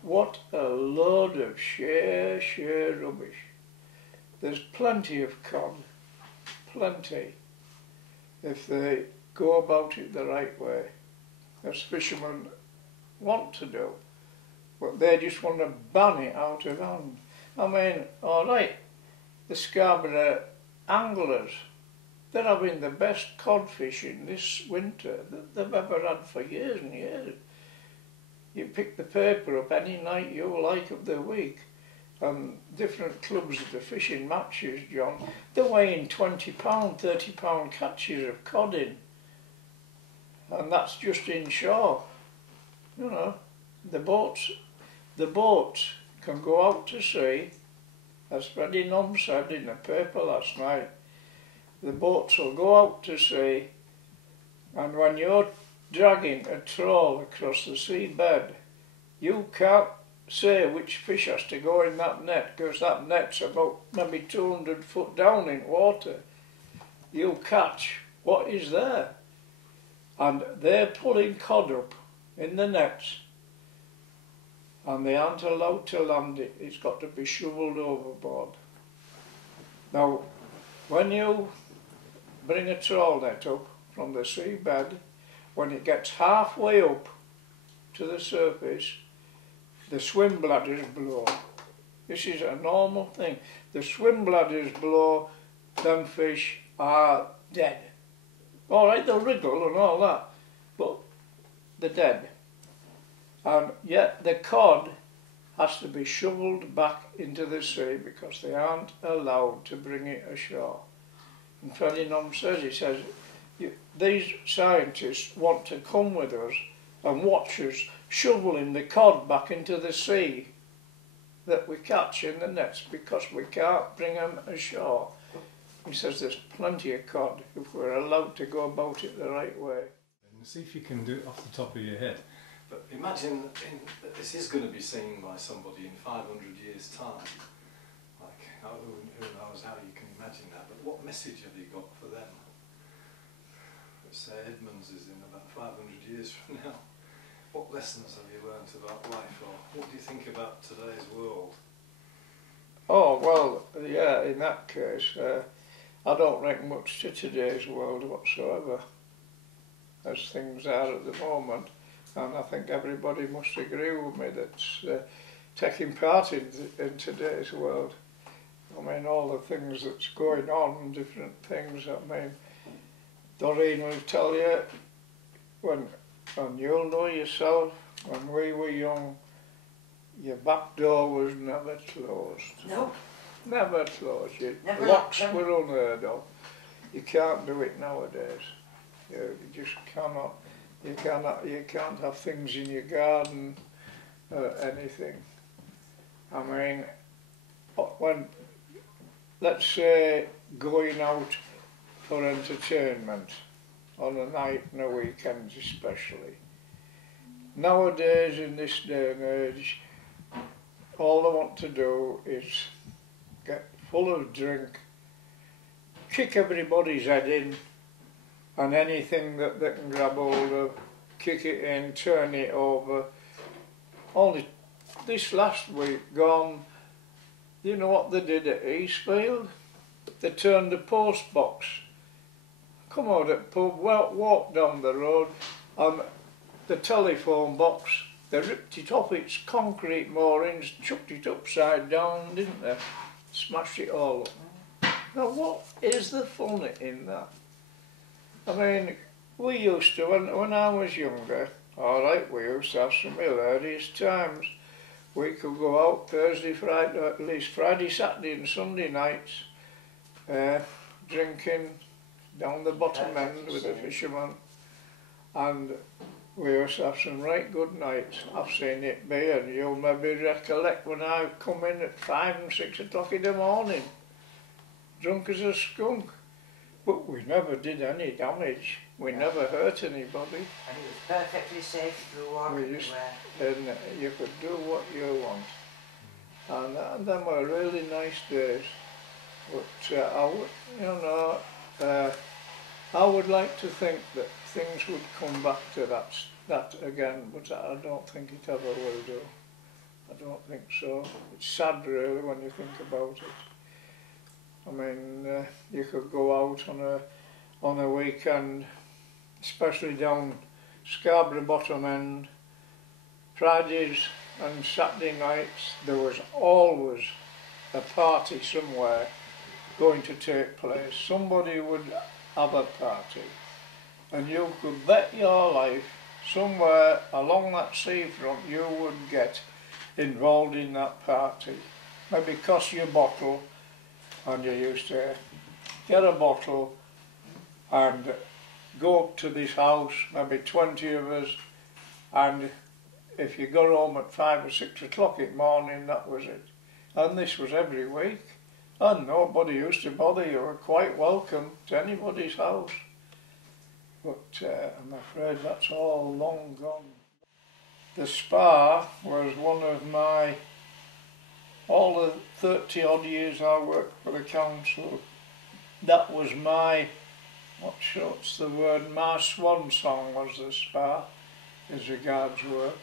What a load of sheer rubbish. There's plenty of cod, plenty, if they go about it the right way, as fishermen want to do. But they just want to ban it out of hand. I mean, alright, the Scarborough anglers, they're having the best cod fishing this winter that they've ever had for years and years. You pick the paper up any night you like of the week, and different clubs at the fishing matches, John, they're weighing £20, £30 catches of cod in. And that's just inshore. You know, the boats can go out to sea, as Freddie Nunn said in the paper last night. The boats will go out to sea, and when you're dragging a trawl across the seabed, you can't say which fish has to go in that net, because that net's about maybe 200 foot down in water. You catch what is there, and they're pulling cod up in the nets, and they aren't allowed to land it. It's got to be shovelled overboard. Now, when you bring a trawl net up from the seabed, when it gets halfway up to the surface, the swim bladders blow. This is a normal thing. The swim bladders blow, them fish are dead. All right, they'll wriggle and all that, but they're dead. And yet the cod has to be shovelled back into the sea because they aren't allowed to bring it ashore. And Freddie Nunn says, he says, these scientists want to come with us and watch us shoveling the cod back into the sea that we catch in the nets because we can't bring them ashore. He says there's plenty of cod if we're allowed to go about it the right way. And see if you can do it off the top of your head. But imagine that this is going to be seen by somebody in 500 years' time. Like, who knows how you can imagine that, but what message have you got for them? Let's say Edmonds is in about 500 years from now. What lessons have you learnt about life, or what do you think about today's world? Oh, well, yeah, in that case, I don't reckon much to today's world whatsoever, as things are at the moment. And I think everybody must agree with me that's taking part in today's world. I mean, all the things that's going on, different things. I mean, Doreen will tell you, and you'll know yourself, when we were young, your back door was never closed. No. Never closed. Never Locks locked them. were unheard of. You can't do it nowadays. You just cannot. You can't have things in your garden, anything. I mean, when, let's say, going out for entertainment, on a night and a weekend especially, nowadays, in this day and age, all they want to do is get full of drink, kick everybody's head in, and anything that they can grab hold of, kick it in, turn it over. Only this last week gone, you know what they did at Eastfield? They turned the post box, come out at pub, walk down the road, and the telephone box, they ripped it off its concrete moorings, chucked it upside down, didn't they? Smashed it all up. Now what is the fun in that? I mean, we used to, when I was younger, alright, we used to have some hilarious times. We could go out Thursday, Friday, at least Friday, Saturday and Sunday nights, drinking down the bottom end with the fishermen, and we used to have some right good nights. I've seen it be, and you'll maybe recollect when I come in at 5 and 6 o'clock in the morning, drunk as a skunk. But we never did any damage. We never hurt anybody. And it was perfectly safe to walk anywhere. And you could do what you want. And them were really nice days. But I would like to think that things would come back to that again, but I don't think it ever will do. I don't think so. It's sad really when you think about it. I mean, you could go out on a weekend, especially down Scarborough bottom end, Fridays and Saturday nights. There was always a party somewhere going to take place. Somebody would have a party, and you could bet your life somewhere along that seafront you would get involved in that party. Maybe cost you a bottle, and you used to get a bottle and go up to this house, maybe 20 of us, and if you got home at 5 or 6 o'clock in the morning, that was it. And this was every week, and nobody used to bother. You were quite welcome to anybody's house. But I'm afraid that's all long gone. The Spa was one of my, all the 30 odd years I worked for the council, that was my, what's the word, my swan song was the Spa as regards work,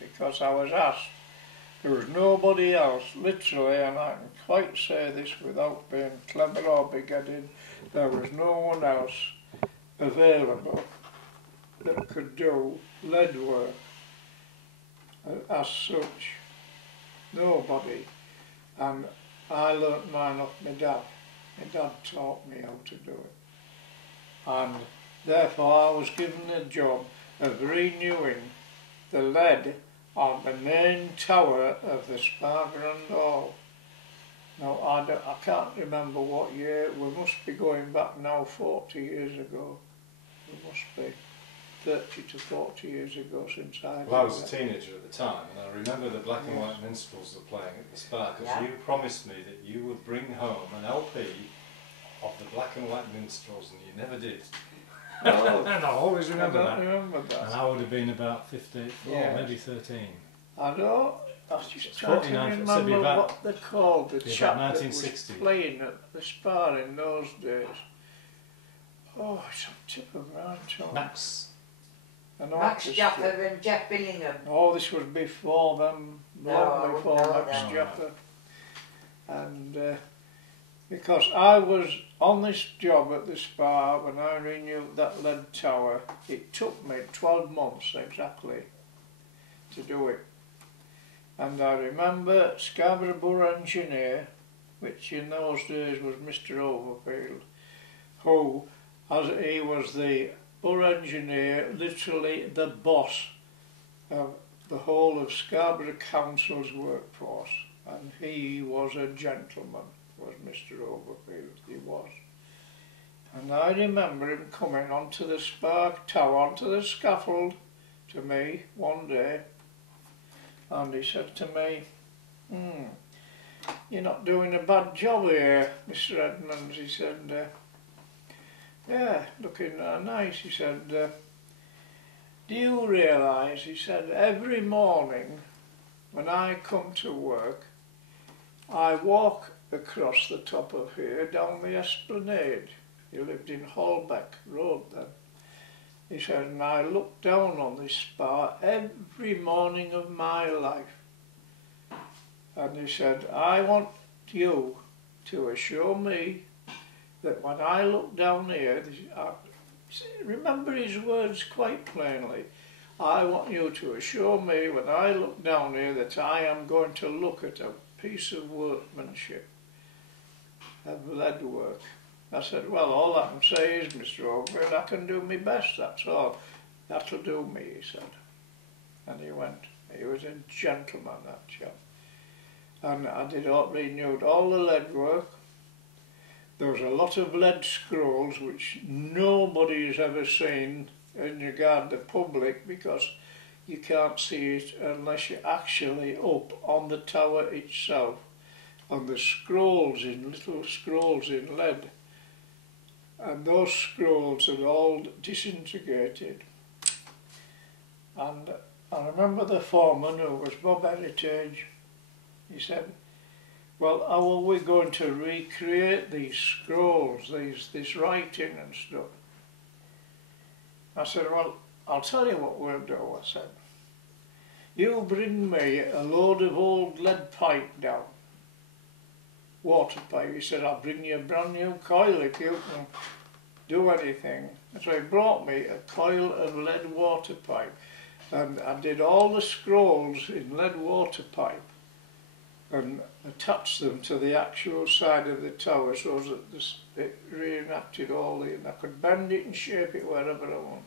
because I was asked. There was nobody else, literally, and I can quite say this without being clever or big-headed, there was no one else available that could do lead work as such. Nobody. And I learnt mine off my dad. My dad taught me how to do it. And therefore I was given the job of renewing the lead on the main tower of the Scarborough Hall. Now I can't remember what year, we must be going back now 40 years ago. It must be 30 to 40 years ago since I Well, I was a teenager at the time, and I remember the black and white minstrels were playing at the Spa, because you promised me that you would bring home an LP of the black and white minstrels, and you never did. Oh, And I always remember that. remember that. And I would have been about 15, maybe 13. I don't. I was just It's trying to 49, so it'd remember be about- what they called the be chap about that was 1960. playing at the Spa in those days. Oh, it's on tip of my tongue. Max. Max Jaffa and Jeff Billingham. Oh, this was before them, long before Max no. Jaffa. And because I was on this job at the Spa when I renewed that lead tower, it took me 12 months exactly to do it. And I remember Scarborough Borough engineer, which in those days was Mr. Overfield, who, as he was the borough engineer, literally the boss of the whole of Scarborough Council's workforce, and he was a gentleman, was Mr. Overfield, he was. And I remember him coming onto the Spark Tower, onto the scaffold to me one day, and he said to me, "You're not doing a bad job here, Mr. Edmonds," he said. "Yeah, looking nice," he said. do you realise, he said, every morning when I come to work, I walk across the top of here down the esplanade. He lived in Handbag Road then. He said, and I look down on this spa every morning of my life. And he said, I want you to assure me that when I look down here, remember his words quite plainly, I want you to assure me when I look down here that I am going to look at a piece of workmanship, of lead work. I said, well, all I can say is, Mr. Ogden, I can do my best, that's all. That'll do me, he said. And he went. He was a gentleman, that chap. And I renewed all the lead work. There was a lot of lead scrolls which nobody's ever seen in regard to the public, because you can't see it unless you're actually up on the tower itself. And the scrolls in, little scrolls in lead. And those scrolls are all disintegrated. And I remember the foreman, who was Bob Heritage, he said, well, how are we going to recreate these scrolls, this writing and stuff? I said, well, I'll tell you what we'll do, I said. You bring me a load of old lead pipe down, water pipe. He said, I'll bring you a brand new coil if you can do anything. So he brought me a coil of lead water pipe, and I did all the scrolls in lead water pipe and attached them to the actual side of the tower so that it reenacted all the, and I could bend it and shape it wherever I want.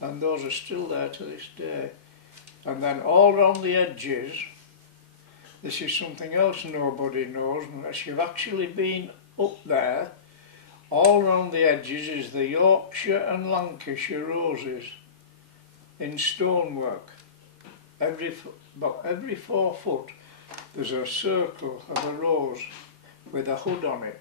And those are still there to this day. And then all round the edges, this is something else nobody knows unless you've actually been up there, all round the edges is the Yorkshire and Lancashire roses in stonework. About every 4 foot there's a circle of a rose with a hood on it.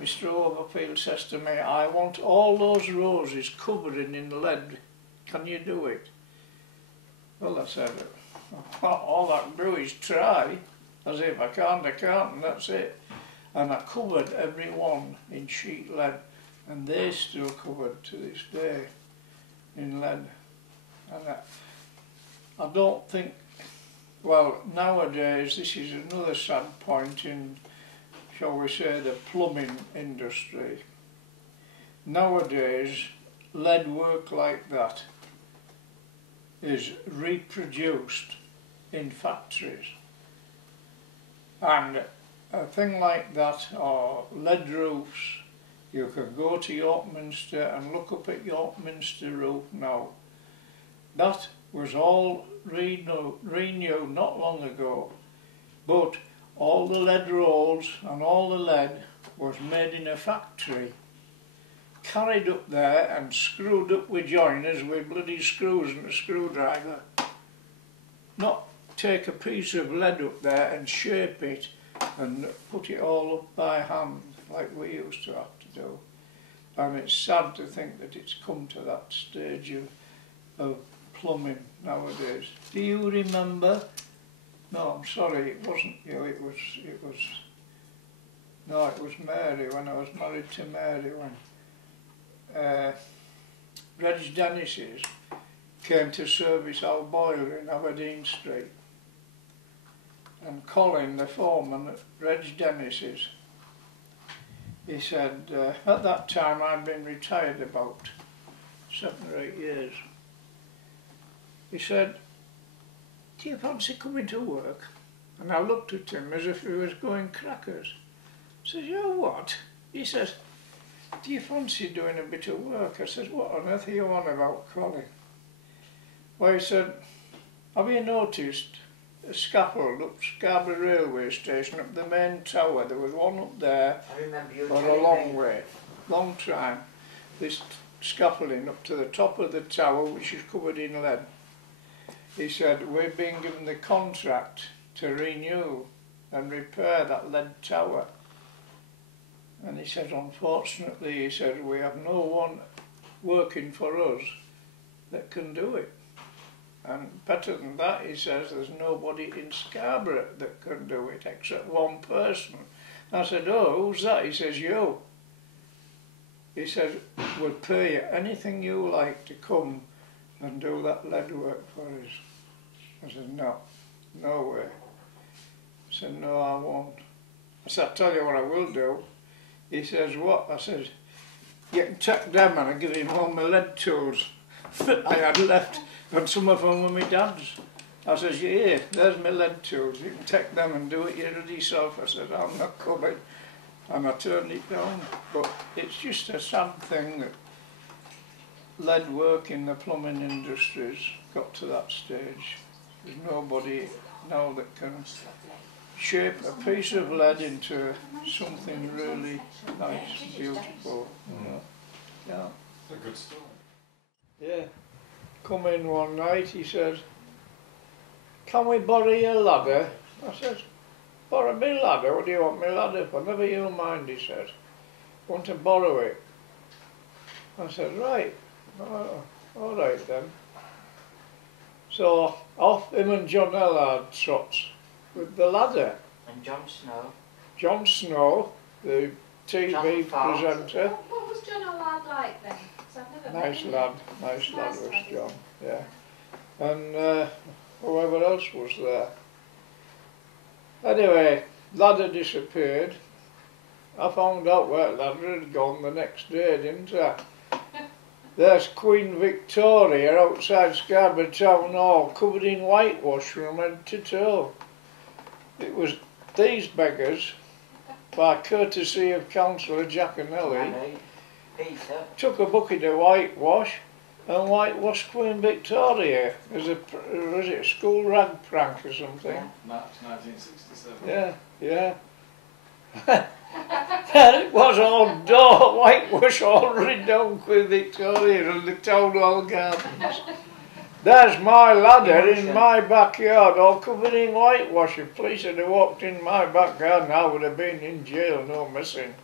Mr. Overfield says to me, I want all those roses covered in lead. Can you do it? Well, I said, all I can do is try. As if I can't, and that's it. And I covered every one in sheet lead, and they're still covered to this day in lead. And I don't think, well, nowadays this is another sad point in, shall we say, the plumbing industry. Nowadays, lead work like that is reproduced in factories. And a thing like that, or lead roofs, you can go to York Minster and look up at York Minster roof now. That was all renewed not long ago, but all the lead rolls and all the lead was made in a factory, carried up there and screwed up with joiners with bloody screws and a screwdriver. Not take a piece of lead up there and shape it and put it all up by hand like we used to have to do. And it's sad to think that it's come to that stage of plumbing nowadays. Do you remember? No, I'm sorry, it wasn't you, it was Mary, when I was married to Mary, when Reg Dennis's came to service our boiler in Aberdeen Street. And Colin, the foreman at Reg Dennis's, he said, at that time I'd been retired about 7 or 8 years. He said, do you fancy coming to work? And I looked at him as if he was going crackers. I said, you what? He says, do you fancy doing a bit of work? I said, what on earth are you on about, Colin? Well, he said, have you noticed a scaffold up Scarborough railway station, up the main tower? There was one up there for a long time. This scaffolding up to the top of the tower, which is covered in lead. He said, we've been given the contract to renew and repair that lead tower. And he said, unfortunately, he said, we have no one working for us that can do it. And better than that, he says, there's nobody in Scarborough that can do it except one person. I said, oh, who's that? He says, you. He said, we'll pay you anything you like to come and do that lead work for us. I said, no, no way. I said, no, I won't. I said, I'll tell you what I will do. He says, what? I said, you can take them, and I give him all my lead tools that I had left, and some of them were my dad's. I says, yeah, there's my lead tools, you can take them and do it yourself. I said, I'm not coming. And I turned it down. But it's just a sad thing that lead work in the plumbing industry's got to that stage. There's nobody now that can shape a piece of lead into something really nice, beautiful. Yeah. It's a good story. Yeah. Come in one night, he says, can we borrow your ladder? I says, borrow me ladder? What do you want me ladder for? Never you mind, he says. Want to borrow it? I said, right. All right then. So off him and John Ellard trots with the ladder. And John Snow. John Snow, the TV presenter. What was John Allard like then? 'Cause I've never met him. Nice lad was John, yeah. And whoever else was there. Anyway, ladder disappeared. I found out where ladder had gone the next day, didn't I? There's Queen Victoria outside Scarborough Town Hall, covered in whitewash from head to toe. It was these beggars, by courtesy of Councillor Giaconelli, took a bucket of whitewash and whitewashed Queen Victoria as a, was it a school rag prank or something? March 1967. Yeah. It was all done, whitewash already done Queen Victoria and the Town Hall Gardens. There's my ladder in my backyard, all covered in whitewash. If police had walked in my backyard, I would have been in jail, no missing.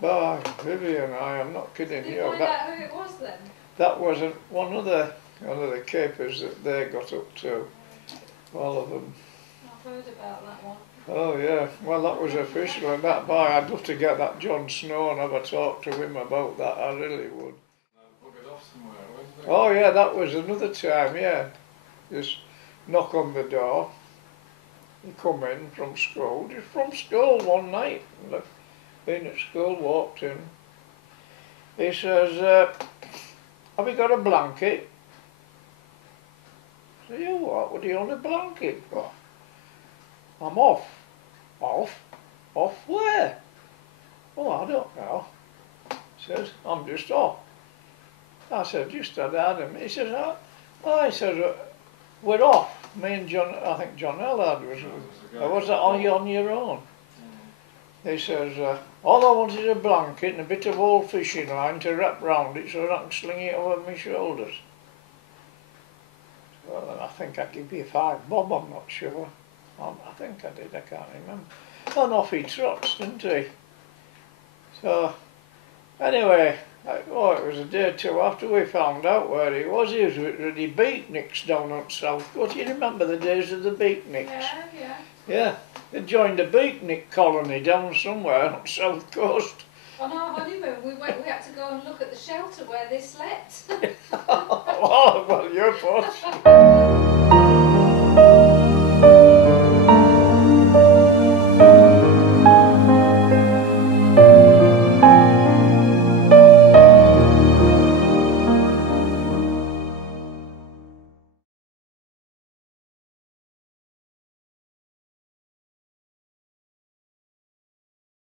By Vivian, I am not kidding you. Did you find out who it was then? That was one of the capers that they got up to, all of them. I've heard about that one. Oh yeah, well that was official, and that boy, I'd love to get that John Snow and have a talk to him about that, I really would. Buggered off somewhere, wasn't it? Oh yeah, that was another time, yeah. Just knock on the door, he come in from school, just from school one night, been at school, walked in. He says, have you got a blanket? I said, you what do you want a blanket for? I'm off. Off? Off where? Oh, I don't know. He says, I'm just off. I said, just had him. He says, oh, he says, we're off. Me and John, I think John Ellard was that on your own? He says, all I want is a blanket and a bit of old fishing line to wrap round it so that I can sling it over my shoulders. Well, then I think I give you 5 bob, I'm not sure. I think I did, I can't remember. And off he trots, didn't he? So, anyway, it was a day or two after we found out where he was with the beatniks down on South Coast. You remember the days of the beatniks? Yeah. Yeah, they joined a beatnik colony down somewhere on South Coast. On our honeymoon, we had to go and look at the shelter where they slept. Oh, well, you're posh.